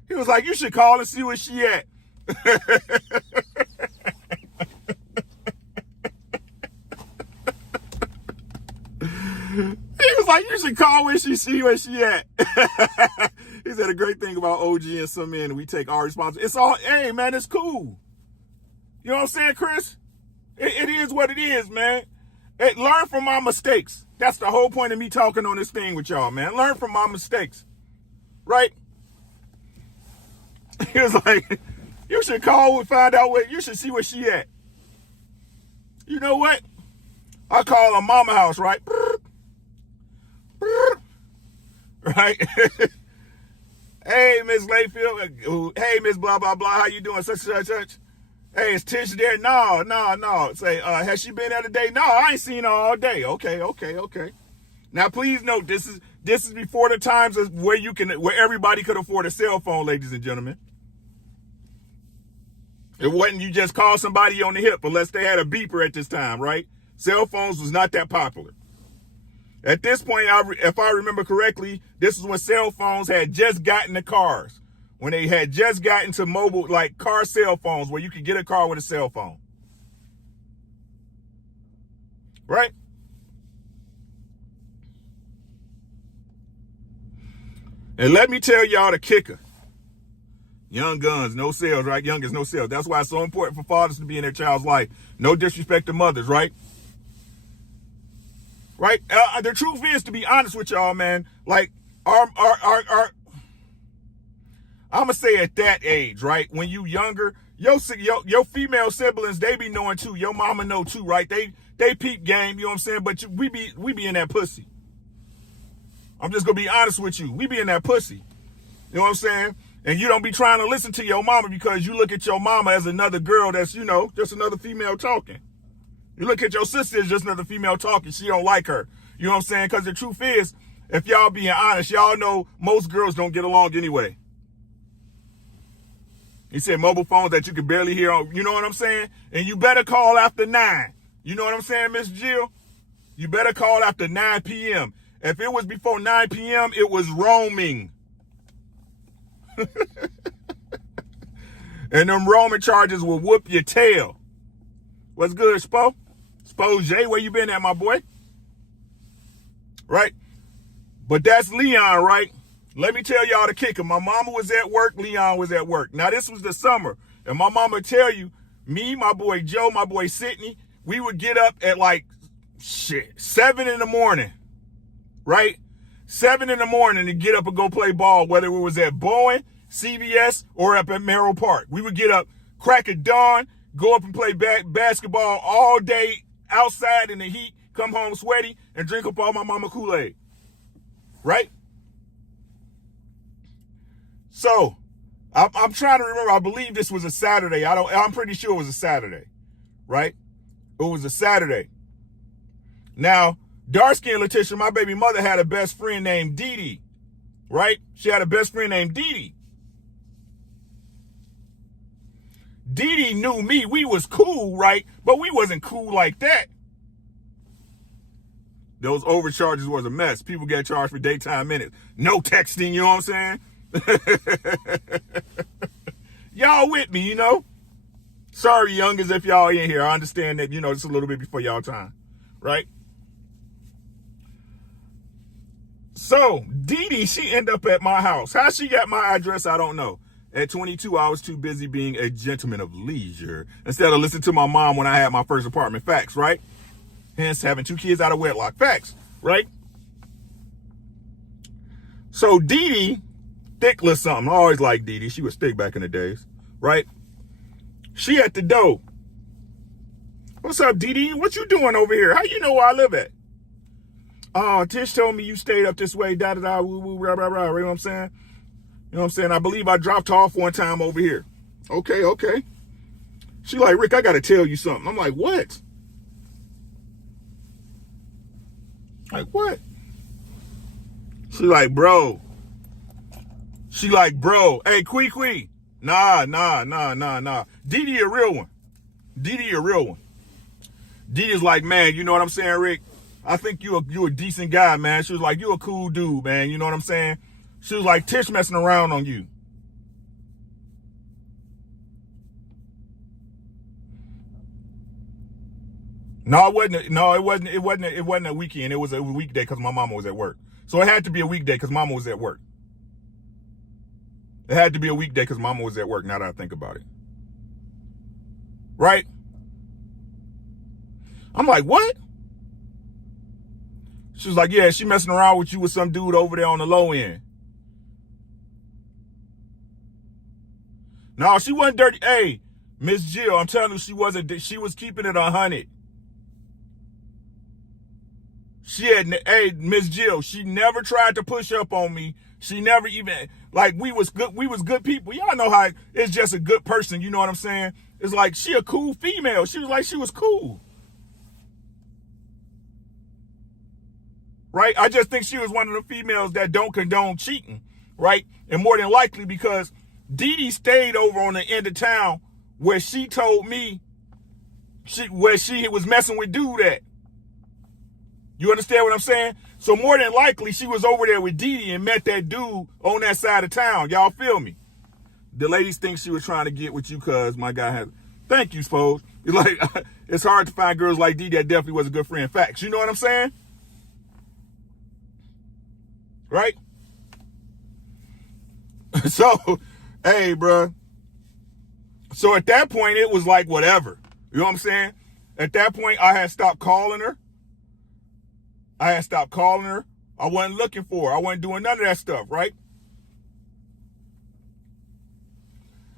He was like, you should call and see where she at. He was like, you should call when she see where she at. He said a great thing about OG and some men, we take our responsibility. It's all, hey, man, it's cool. You know what I'm saying, Chris? It is what it is, man. Learn from my mistakes. That's the whole point of me talking on this thing with y'all, man. Learn from my mistakes. Right? He was like, you should call and find out where, you should see where she at. You know what? I call her mama house, right? Right? Hey, Miss Layfield. Hey, Miss blah, blah, blah. How you doing? Such. Hey, is Tish there? No. Say, has she been there today? No, I ain't seen her all day. Okay. Now, please note, this is before the times of where everybody could afford a cell phone, ladies and gentlemen. It wasn't you just call somebody on the hip unless they had a beeper at this time, right? Cell phones was not that popular. At this point, if I remember correctly, this is when cell phones had just gotten to cars. When they had just gotten to mobile, like car cell phones, where you could get a car with a cell phone. Right? And let me tell y'all the kicker. Young guns, no sales, right? Youngest, no sales. That's why it's so important for fathers to be in their child's life. No disrespect to mothers, right? Right? The truth is, to be honest with y'all, man, like, I'm going to say at that age, right? When you younger, your female siblings, they be knowing too. Your mama know too, right? They peep game, you know what I'm saying? But we be in that pussy. I'm just going to be honest with you. We be in that pussy. You know what I'm saying? And you don't be trying to listen to your mama because you look at your mama as another girl that's, just another female talking. You look at your sister as just another female talking. She don't like her. You know what I'm saying? Because the truth is, if y'all being honest, y'all know most girls don't get along anyway. He said mobile phones that you can barely hear on, you know what I'm saying? And you better call after 9. You know what I'm saying, Miss Jill? You better call after 9 p.m. If it was before 9 p.m., it was roaming. And them roaming charges will whoop your tail. What's good, Spo? Spo J, where you been at, my boy? Right? But that's Leon, right? Let me tell y'all the kicker. My mama was at work. Leon was at work. Now, this was the summer. And my mama tell you, me, my boy Joe, my boy Sydney, we would get up at 7 in the morning. Right? 7 in the morning to get up and go play ball, whether it was at Bowen, CVS, or up at Merrill Park. We would get up, crack at dawn, go up and play basketball all day outside in the heat, come home sweaty, and drink up all my mama Kool-Aid. Right? So, I'm trying to remember. I believe this was a Saturday. I'm pretty sure it was a Saturday. Right? It was a Saturday. Now, dark-skinned Leticia, my baby mother, had a best friend named Dee Dee. Right? She had a best friend named Dee Dee. Dee Dee knew me. We was cool, right? But we wasn't cool like that. Those overcharges was a mess. People get charged for daytime minutes. No texting, you know what I'm saying? Y'all with me, Sorry, youngers, if y'all in here. I understand that, just a little bit before y'all time. Right? So, Dee Dee, she ended up at my house. How she got my address, I don't know. At 22, I was too busy being a gentleman of leisure instead of listening to my mom when I had my first apartment. Facts, right? Hence, having 2 kids out of wedlock. Facts, right? So, Dee Dee, thick little something. I always liked Dee Dee. She was thick back in the days, right? She at the door. What's up, Dee Dee? What you doing over here? How you know where I live at? Oh, Tish told me you stayed up this way, da-da-da, woo-woo, rah-rah-rah, you know what I'm saying? You know know what I'm saying? I believe I dropped her off one time over here. Okay. She like, Rick, I got to tell you something. I'm like, what? Like, what? She like, bro. Hey, Quee. Nah. Didi a real one. Didi's like, man, you know what I'm saying, Rick? I think you a decent guy, man. She was like, you a cool dude, man. You know what I'm saying? She was like, Tish messing around on you. No, it wasn't a weekend. It was a weekday because my mama was at work. So it had to be a weekday because mama was at work. It had to be a weekday because mama was at work, now that I think about it. Right? I'm like, what? She was like, yeah, she messing around with you with some dude over there on the low end. No, she wasn't dirty. Hey, Miss Jill, I'm telling you, she was keeping it 100. Hey, Miss Jill, she never tried to push up on me. She never even, like, we was good people. Y'all know how it's just a good person, you know what I'm saying? It's like, she a cool female. She was like, she was cool. Right? I just think she was one of the females that don't condone cheating, right? And more than likely because Didi stayed over on the end of town where she told me where she was messing with dude at. You understand what I'm saying? So more than likely, she was over there with Didi and met that dude on that side of town. Y'all feel me? The ladies think she was trying to get with you because my guy has... Thank you, folks. It's like, it's hard to find girls like Didi that definitely was a good friend. Facts. You know what I'm saying? Right? So, hey, bro. So at that point, it was like whatever. You know what I'm saying? At that point, I had stopped calling her. I wasn't looking for her. I wasn't doing none of that stuff, right?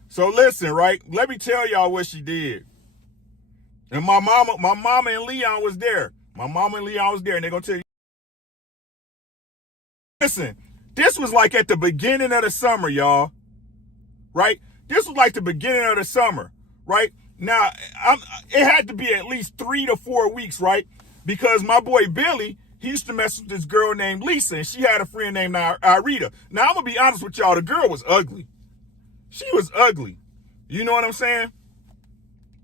So listen, right? Let me tell y'all what she did. And my mama and Leon was there. And they're going to tell you. Listen, this was like at the beginning of the summer, y'all. Right? This was like the beginning of the summer, right? Now, it had to be at least 3 to 4 weeks, right? Because my boy Billy, he used to mess with this girl named Lisa, and she had a friend named Irita. Now, I'm going to be honest with y'all. The girl was ugly. She was ugly. You know what I'm saying?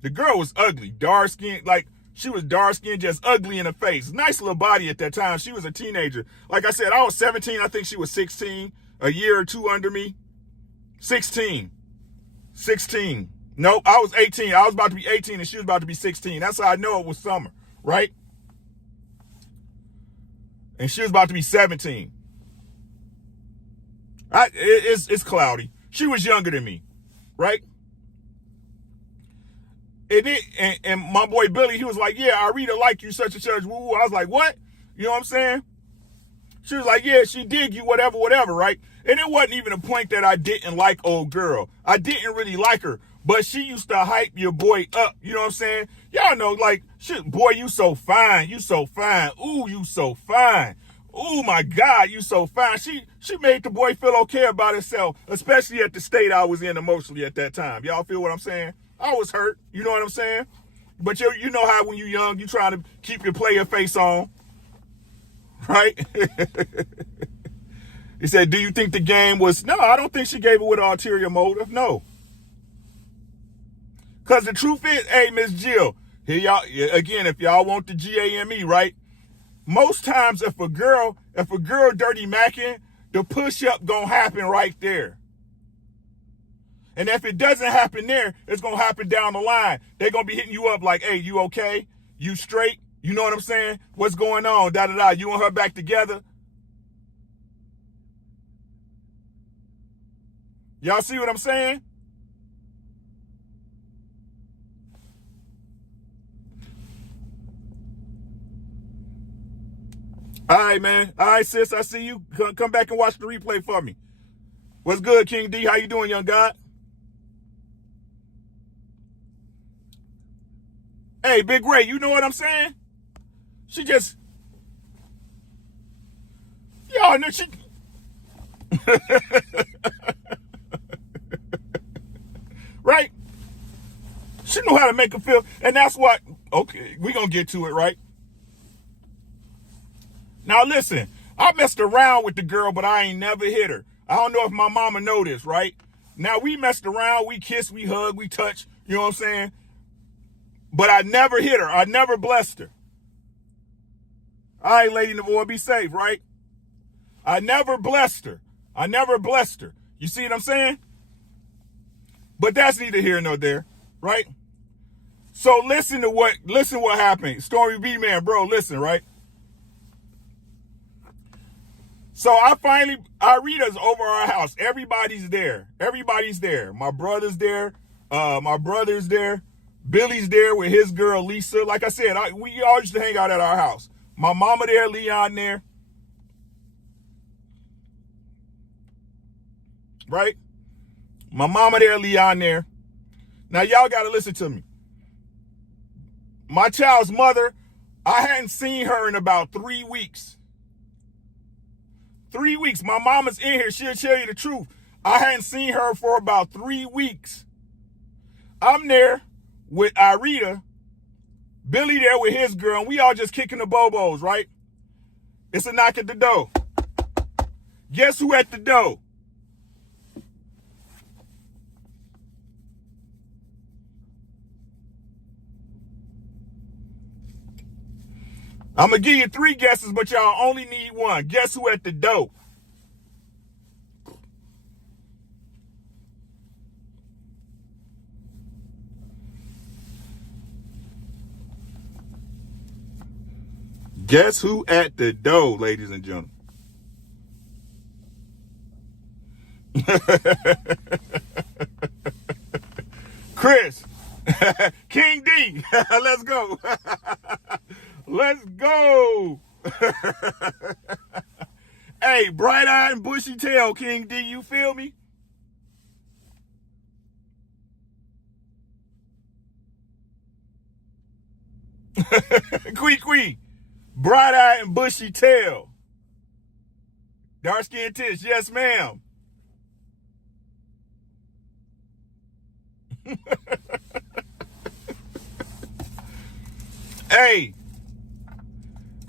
The girl was ugly. Dark skin, like, she was dark skinned, just ugly in the face. Nice little body at that time. She was a teenager. Like I said, I was 17. I think she was 16. A year or two under me. 16. Nope, I was 18. I was about to be 18 and she was about to be 16. That's how I know it was summer, right? And she was about to be 17. It's cloudy. She was younger than me, right? And my boy Billy, he was like, yeah, I really like you, such and such. Woo. I was like, what? You know what I'm saying? She was like, yeah, she dig you, whatever, right? And it wasn't even a point that I didn't like old girl. I didn't really like her, but she used to hype your boy up. You know what I'm saying? Y'all know, like, shit, boy, you so fine. You so fine. Ooh, you so fine. Ooh, my God, you so fine. She made the boy feel okay about himself, especially at the state I was in emotionally at that time. Y'all feel what I'm saying? I was hurt. You know what I'm saying? But you know how when you're young, you trying to keep your player face on. Right? He said, do you think the game was... No, I don't think she gave it with an ulterior motive. No. Because the truth is, hey, Miss Jill, here y'all, again, if y'all want the GAME, right? Most times if a girl dirty macking, the push-up gonna happen right there. And if it doesn't happen there, it's gonna happen down the line. They're gonna be hitting you up like, hey, you okay? You straight? You know what I'm saying? What's going on? Da-da-da. You and her back together? Y'all see what I'm saying? All right, man. All right, sis, I see you. Come back and watch the replay for me. What's good, King D? How you doing, young God? Hey, Big Ray, you know what I'm saying? She just... Y'all know she... She knew how to make her feel. And that's what, okay, we're going to get to it, right? Now, listen, I messed around with the girl, but I ain't never hit her. I don't know if my mama know this, right? Now, we messed around, we kissed, we hugged, we touched, you know what I'm saying? But I never hit her. I never blessed her. All right, lady in the void, be safe, right? I never blessed her. I never blessed her. You see what I'm saying? But that's neither here nor there, right? So listen what happened. Story B, man, bro, listen, right? So Irita's over our house. Everybody's there. Everybody's there. My brother's there. My brother's there. Billy's there with his girl, Lisa. Like I said, we all used to hang out at our house. My mama there, Leon there. Right? My mama there, Leon there. Now, y'all got to listen to me. My child's mother, I hadn't seen her in about 3 weeks. 3 weeks. My mama's in here. She'll tell you the truth. I hadn't seen her for about 3 weeks. I'm there with Irita, Billy there with his girl, and we all just kicking the bobos, right? It's a knock at the door. Guess who at the door? I'm going to give you 3 guesses, but y'all only need 1. Guess who at the door? Guess who at the door, ladies and gentlemen? Chris. King D. Let's go. Let's go. Hey, bright-eyed and bushy tail, King D, you feel me? Quee. Bright-eyed and bushy tail. Dark-skinned tits, yes, ma'am. Hey,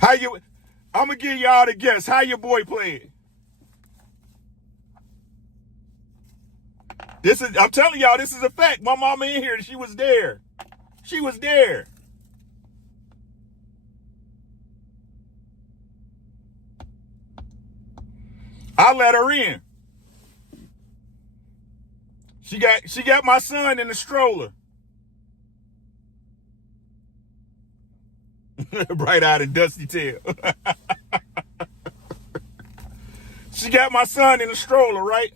I'm gonna give y'all the guess. How your boy played? I'm telling y'all, this is a fact. My mama in here, she was there. She was there. I let her in. She got my son in the stroller. Bright-eyed and dusty tail. She got my son in the stroller, right?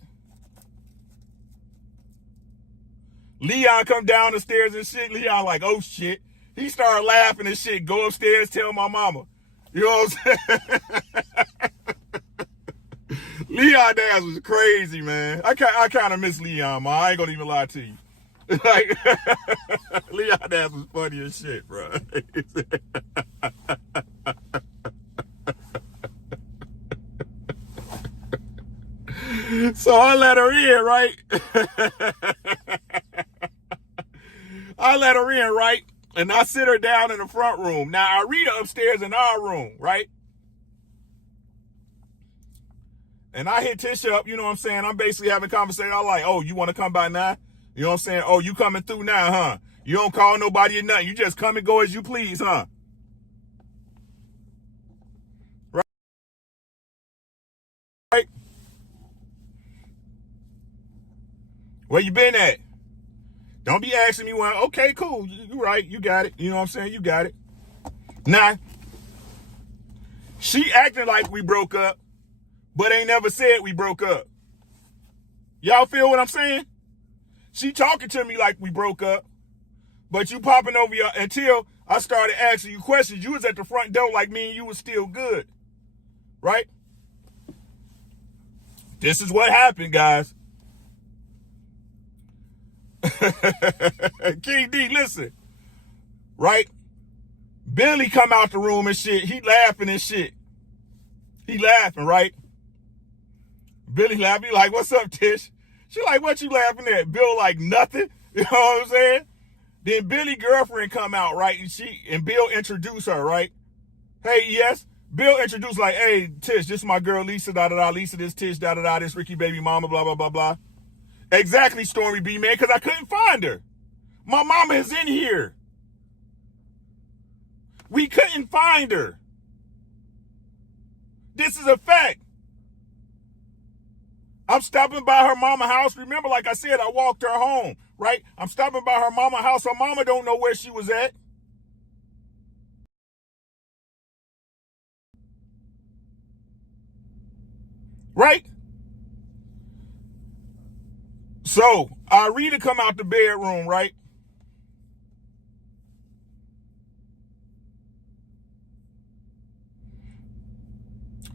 Leon come down the stairs and shit. Leon like, oh shit. He started laughing and shit. Go upstairs, tell my mama. You know what I'm saying? Leon dance was crazy, man. I kind of miss Leon, man. I ain't gonna even lie to you. Like, Leon dance was funny as shit, bro. So I let her in, right? I let her in, right? And I sit her down in the front room. Now, I read her upstairs in our room, right? And I hit Tisha up, you know what I'm saying? I'm basically having a conversation. I'm like, oh, you want to come by now? You know what I'm saying? Oh, you coming through now, huh? You don't call nobody or nothing. You just come and go as you please, huh? Right? Where you been at? Don't be asking me when. Okay, cool. You right. You got it. You know what I'm saying? You got it. Nah. She acting like we broke up, but ain't never said we broke up. Y'all feel what I'm saying? She talking to me like we broke up, but you popping over your until I started asking you questions. You was at the front door like me and you was still good. Right? This is what happened, guys. King D, listen. Right? Billy come out the room and shit. He laughing and shit. He laughing, right? Billy laughing. He like, what's up, Tish? She like, what you laughing at? Bill like, nothing. You know what I'm saying? Then Billy's girlfriend come out, right? And Bill introduced her, right? Hey, yes. Bill introduced like, hey, Tish, this is my girl Lisa, da-da-da, Lisa, this Tish, da-da-da, this Ricky baby mama, blah, blah, blah, blah. Exactly, Stormy B, man, because I couldn't find her. My mama is in here. We couldn't find her. This is a fact. I'm stopping by her mama house. Remember, like I said, I walked her home, right? I'm stopping by her mama house. Her mama don't know where she was at. Right? So, Rita come out the bedroom, right?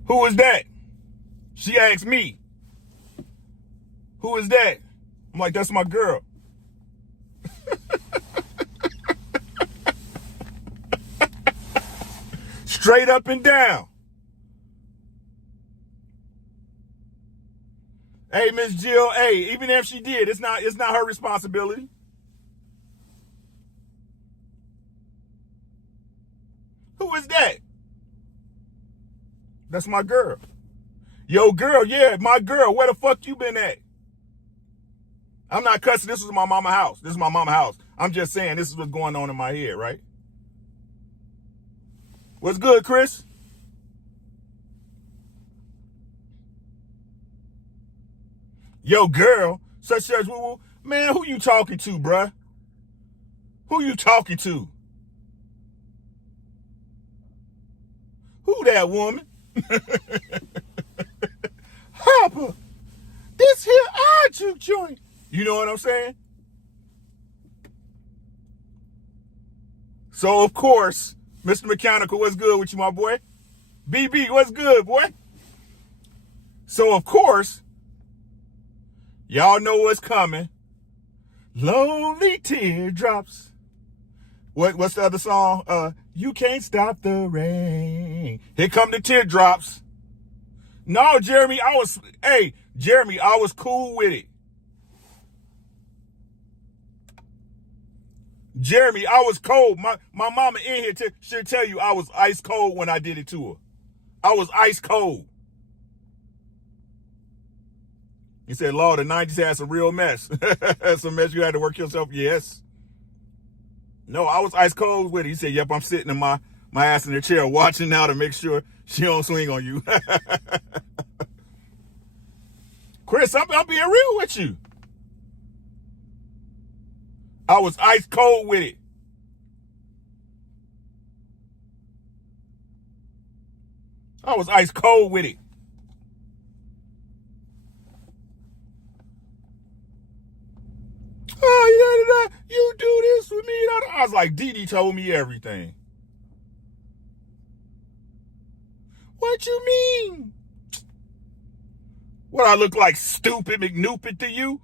Who is that? She asked me. Who is that? I'm like, that's my girl. Straight up and down. Hey, Miss Jill, hey, even if she did, it's not her responsibility. Who is that? That's my girl. Yo, girl, yeah, my girl. Where the fuck you been at? I'm not cussing. This was my mama house. This is my mama house. I'm just saying this is what's going on in my head, right? What's good, Chris? Yo, girl, such as woo-woo. Man, who you talking to, bruh? Who you talking to? Who that woman? Hopper, this here our juke joint. You know what I'm saying? So, of course, Mr. Mechanical, what's good with you, my boy? BB, what's good, boy? So, of course, y'all know what's coming. Lonely teardrops. What's the other song? You can't stop the rain. Here come the teardrops. No, Jeremy, I was cool with it. Jeremy, I was cold. My mama in here should tell you I was ice cold when I did it to her. I was ice cold. He said, Lord, the 90s had some real mess. Some mess you had to work yourself. Yes. No, I was ice cold with it. He said, yep, I'm sitting in my ass in the chair watching now to make sure she don't swing on you. Chris, I'm being real with you. I was ice cold with it. I was ice cold with it. Oh, yeah, you do this with me. I was like, Dee Dee told me everything. What you mean? What, I look like stupid McNoopid to you?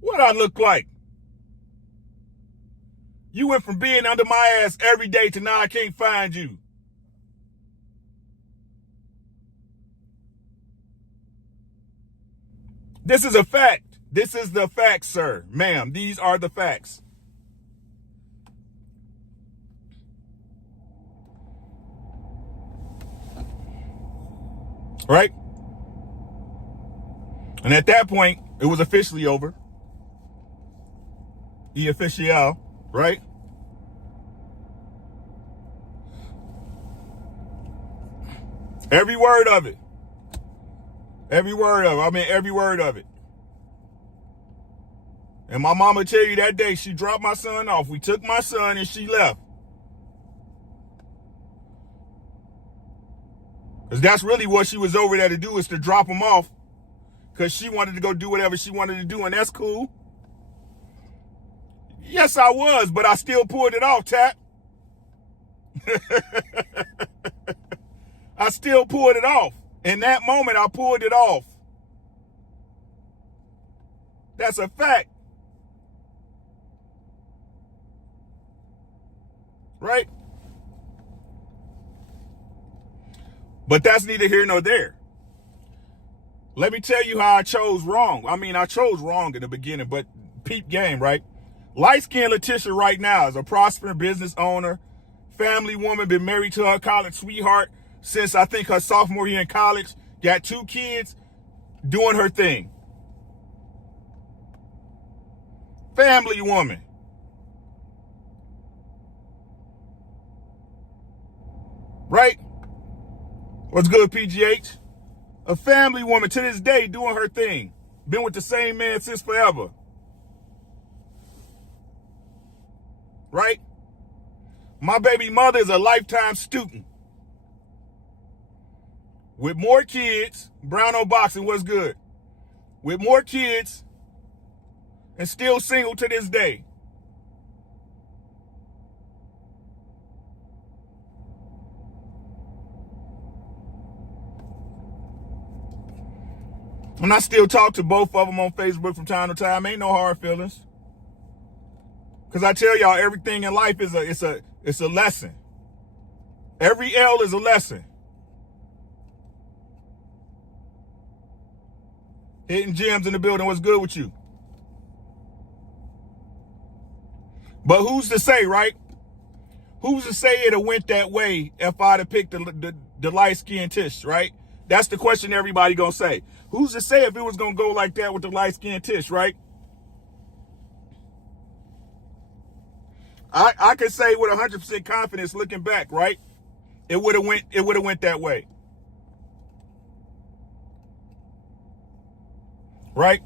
What I look like? You went from being under my ass every day to now I can't find you. This is a fact. This is the facts, sir. Ma'am, these are the facts. Right? And at that point, it was officially over. The official, right? Every word of it. Every word of it. I mean, every word of it. And my mama tell you that day, she dropped my son off. We took my son and she left. Because that's really what she was over there to do, is to drop him off. Because she wanted to go do whatever she wanted to do, and that's cool. Yes, I was, but I still pulled it off, Tap. I still pulled it off. In that moment, I pulled it off. That's a fact. Right? But that's neither here nor there. Let me tell you how I chose wrong. I mean, I chose wrong in the beginning, but peep game, right? Light-skinned Leticia right now is a prospering business owner, family woman, been married to her college sweetheart since I think her sophomore year in college, got 2 kids, doing her thing. Family woman. Right? What's good, PGH? A family woman to this day doing her thing. Been with the same man since forever. Right? My baby mother is a lifetime student. With more kids, Brown O Boxing, what's good? With more kids and still single to this day. And I still talk to both of them on Facebook from time to time. Ain't no hard feelings. Because I tell y'all, everything in life is a lesson. Every L is a lesson. Hitting gems in the building. What's good with you? But who's to say, right? Who's to say it went that way if I'd have picked the light-skinned Tish, right? That's the question everybody gonna say. Who's to say if it was gonna go like that with the light-skinned Tish, right? I could say with 100% confidence, looking back, right? It would have went that way, right?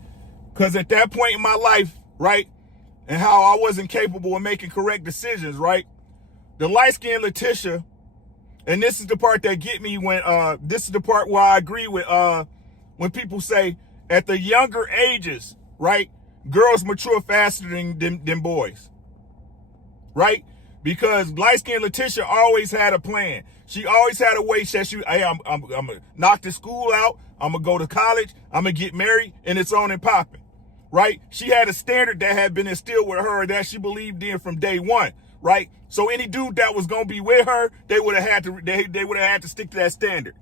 Because at that point in my life, right, and how I wasn't capable of making correct decisions, right? The light-skinned Leticia, and this is the part that get me when this is the part where I agree with when people say at the younger ages, right, girls mature faster than boys. Right? Because light-skinned Leticia always had a plan. She always had a way that hey, I'm gonna knock the school out, I'm gonna go to college, I'm gonna get married, and it's on and popping. Right? She had a standard that had been instilled with her that she believed in from day one. Right? So any dude that was gonna be with her, they would have had to stick to that standard.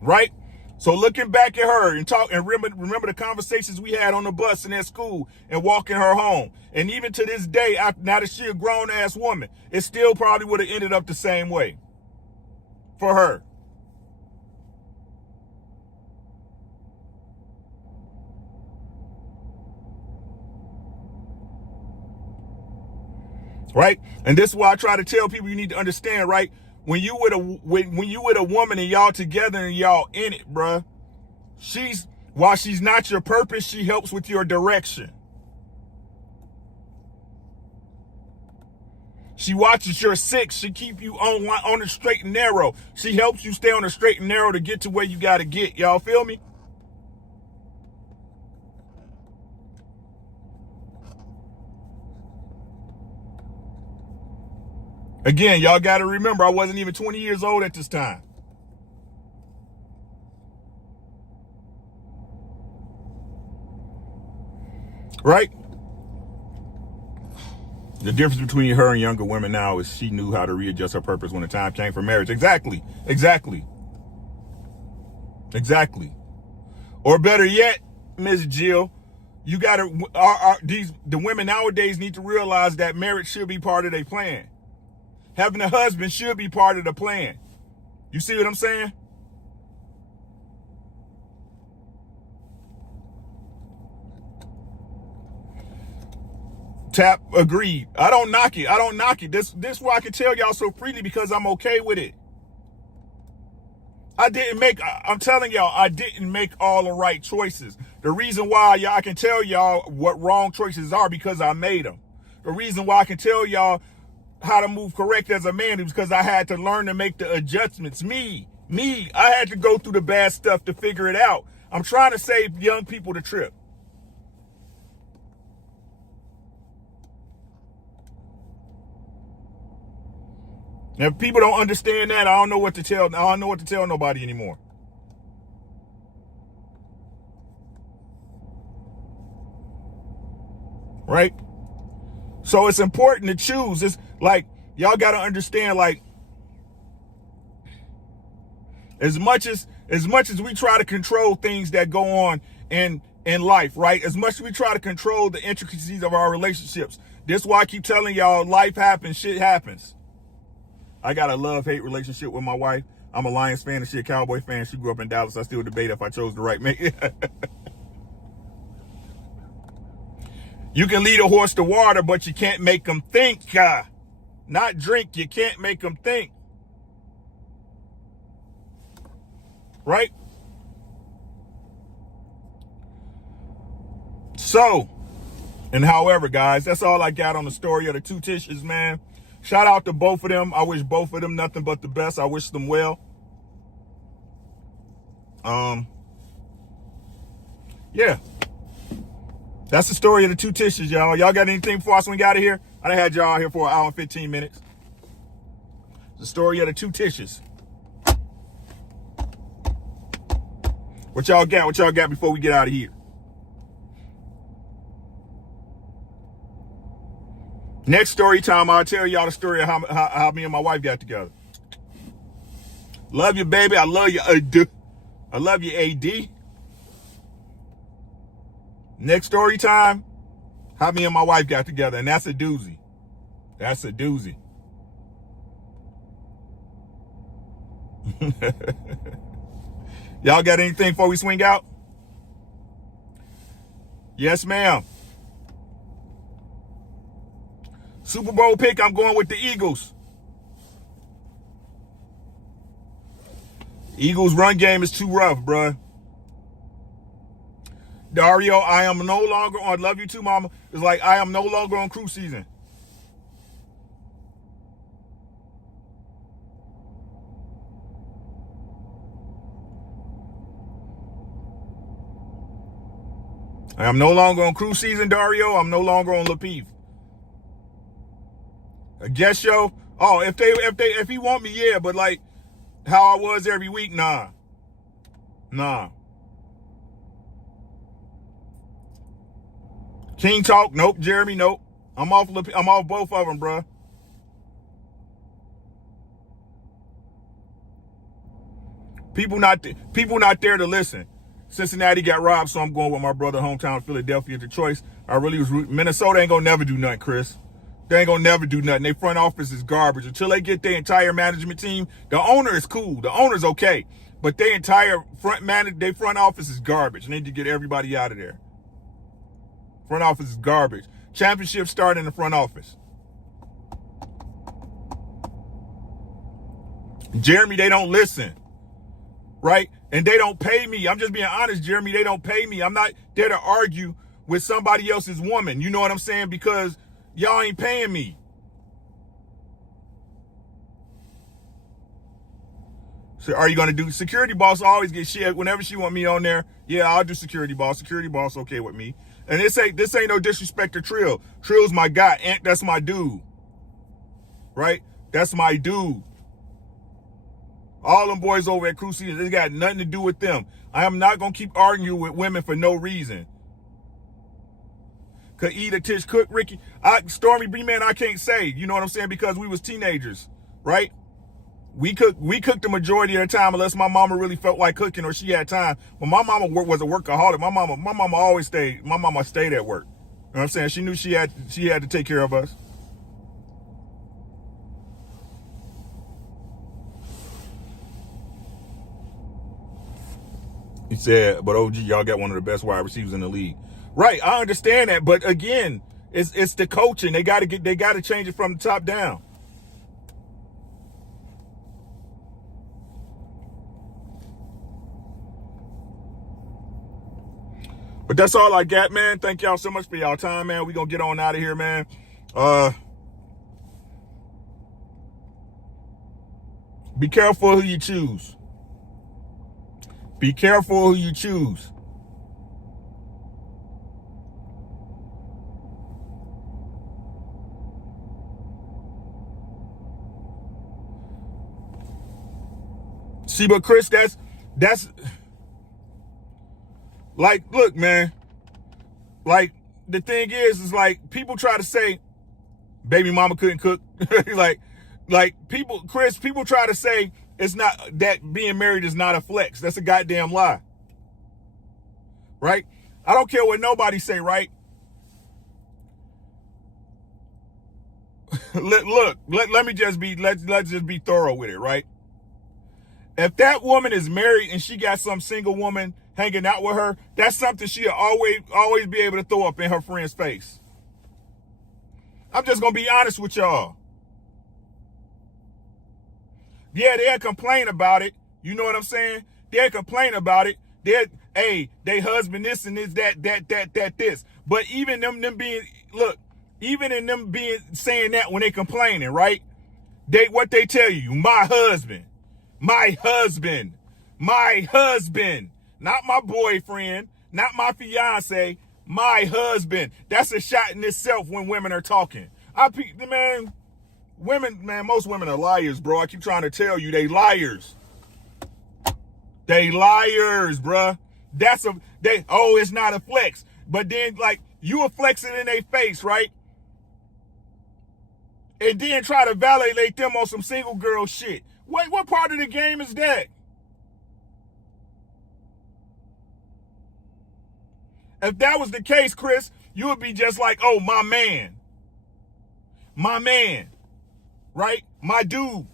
Right? So looking back at her and remember the conversations we had on the bus and at school and walking her home. And even to this day, now that she's a grown ass woman, it still probably would have ended up the same way for her. Right? And this is why I try to tell people you need to understand, right? When you with a woman and y'all together and y'all in it, bruh, while she's not your purpose, she helps with your direction. She watches your six. She keep you on the straight and narrow. She helps you stay on the straight and narrow to get to where you got to get. Y'all feel me? Again, y'all got to remember, I wasn't even 20 years old at this time. Right? The difference between her and younger women now is she knew how to readjust her purpose when the time came for marriage. Exactly. Or better yet, Ms. Jill, you got to, the women nowadays need to realize that marriage should be part of their plan. Having a husband should be part of the plan. You see what I'm saying? Tap, agreed. I don't knock it. This is why I can tell y'all so freely, because I'm okay with it. I'm telling y'all, I didn't make all the right choices. The reason why I can tell y'all what wrong choices are because I made them. The reason why I can tell y'all how to move correct as a man is because I had to learn to make the adjustments. I had to go through the bad stuff to figure it out. I'm trying to save young people the trip. And if people don't understand that, I don't know what to tell. I don't know what to tell nobody anymore. Right? So it's important to choose. It's like, y'all got to understand, like, as much as As much as we try to control things that go on in life, right? As much as we try to control the intricacies of our relationships. This is why I keep telling y'all, life happens, shit happens. I got a love-hate relationship with my wife. I'm a Lions fan and she a Cowboy fan. She grew up in Dallas. I still debate if I chose the right mate. You can lead a horse to water, but you can't make them think. Not drink. You can't make them think. Right? So, and however, guys, that's all I got on the story of the two Tishes, man. Shout out to both of them. I wish both of them nothing but the best. I wish them well. Yeah. That's the story of the two Tishes, y'all. Y'all got anything before I swing out of here? I done had y'all here for an hour and 15 minutes. The story of the two Tishes. What y'all got? What y'all got before we get out of here? Next story time, I'll tell y'all the story of how me and my wife got together. Love you, baby. I love you, AD. I love you, AD. Next story time, how me and my wife got together. And that's a doozy. That's a doozy. Y'all got anything before we swing out? Yes, ma'am. Super Bowl pick, I'm going with the Eagles. Eagles run game is too rough, bruh. Dario, I am no longer on, love you too, mama. It's like, I am no longer on cruise season. I am no longer on cruise season, Dario. I'm no longer on LaPeeve. I guess, yo. Oh, if he want me, yeah, but like how I was every week, nah. King Talk, nope. Jeremy, nope. I'm off both of them, bruh. People not there to listen. Cincinnati got robbed, so I'm going with my brother, hometown Philadelphia, to choice. I really was rooting. Minnesota ain't gonna never do nothing, Chris. They ain't gonna never do nothing. Their front office is garbage. Until they get their entire management team, the owner is cool. The owner's okay. But their entire front office is garbage. They need to get everybody out of there. Front office is garbage. Championship start in the front office. Jeremy, they don't listen. Right? And they don't pay me. I'm just being honest, Jeremy. They don't pay me. I'm not there to argue with somebody else's woman. You know what I'm saying? Because y'all ain't paying me. So are you going to do security boss? Always get shit whenever she want me on there. Yeah, I'll do security boss. Security boss okay with me. And this ain't no disrespect to Trill. Trill's my guy. Ant, that's my dude. Right? That's my dude. All them boys over at Cruise Season, they got nothing to do with them. I am not going to keep arguing with women for no reason. Could eat a Tish cook, Ricky. Stormy B-Man, I can't say. You know what I'm saying? Because we was teenagers, right? We cooked the majority of the time unless my mama really felt like cooking or she had time. But my mama was a workaholic. My mama always stayed. My mama stayed at work. You know what I'm saying? She knew she had to take care of us. He said, but OG, y'all got one of the best wide receivers in the league. Right, I understand that, but again, it's the coaching. They gotta change it from the top down. But that's all I got, man. Thank y'all so much for y'all time, man. We gonna get on out of here, man. Be careful who you choose. Be careful who you choose. See, but Chris, that's like, look, man. Like, the thing is like people try to say baby mama couldn't cook. like people try to say it's not that being married is not a flex. That's a goddamn lie. Right? I don't care what nobody say, right? Let me just be, let's just be thorough with it, right? If that woman is married and she got some single woman hanging out with her, that's something she'll always be able to throw up in her friend's face. I'm just going to be honest with y'all. Yeah, they'll complain about it. You know what I'm saying? They'll complain about it. They husband this and this, that, this. But even them being, look, even in them being saying that when they complaining, right? What they tell you, my husband, not my boyfriend, not my fiance, my husband. That's a shot in itself when women are talking. Most women are liars, bro. I keep trying to tell you, they liars. They liars, bruh. It's not a flex. But then, like, you will flex it in their face, right? And then try to validate them on some single girl shit. What part of the game is that? If that was the case, Chris, you would be just like, oh, my man, right? My dude.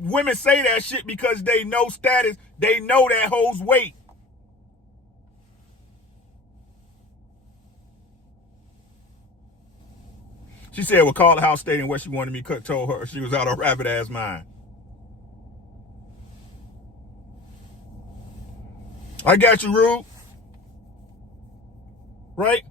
Women say that shit because they know status. They know that holds weight. She said, well, call the house stating what she wanted me told her she was out of rabbit ass mind. I got you, Rude. Right?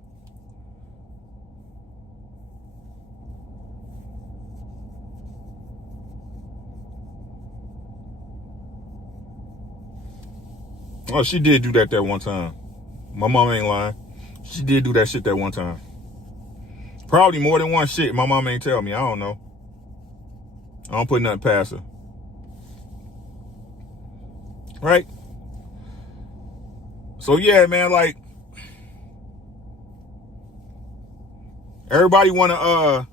Oh, she did do that one time. My mom ain't lying. She did do that shit that one time. Probably more than one shit. My mom ain't tell me. I don't know. I don't put nothing past her. Right? So yeah, man, like, everybody want to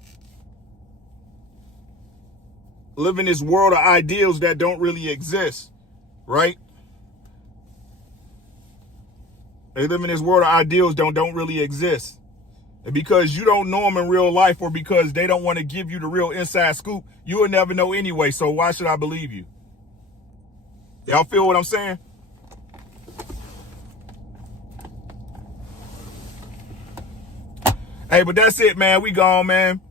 live in this world of ideals that don't really exist, right? They live in this world of ideals that don't really exist. And because you don't know them in real life, or because they don't want to give you the real inside scoop, you will never know anyway, so why should I believe you? Y'all feel what I'm saying? Hey, but that's it, man. We gone, man.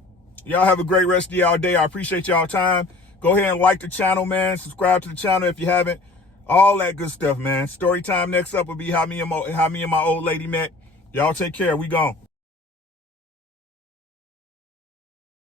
Y'all have a great rest of y'all day. I appreciate y'all time. Go ahead and like the channel, man. Subscribe to the channel if you haven't. All that good stuff, man. Story time next up will be how me and my old lady met. Y'all take care. We gone.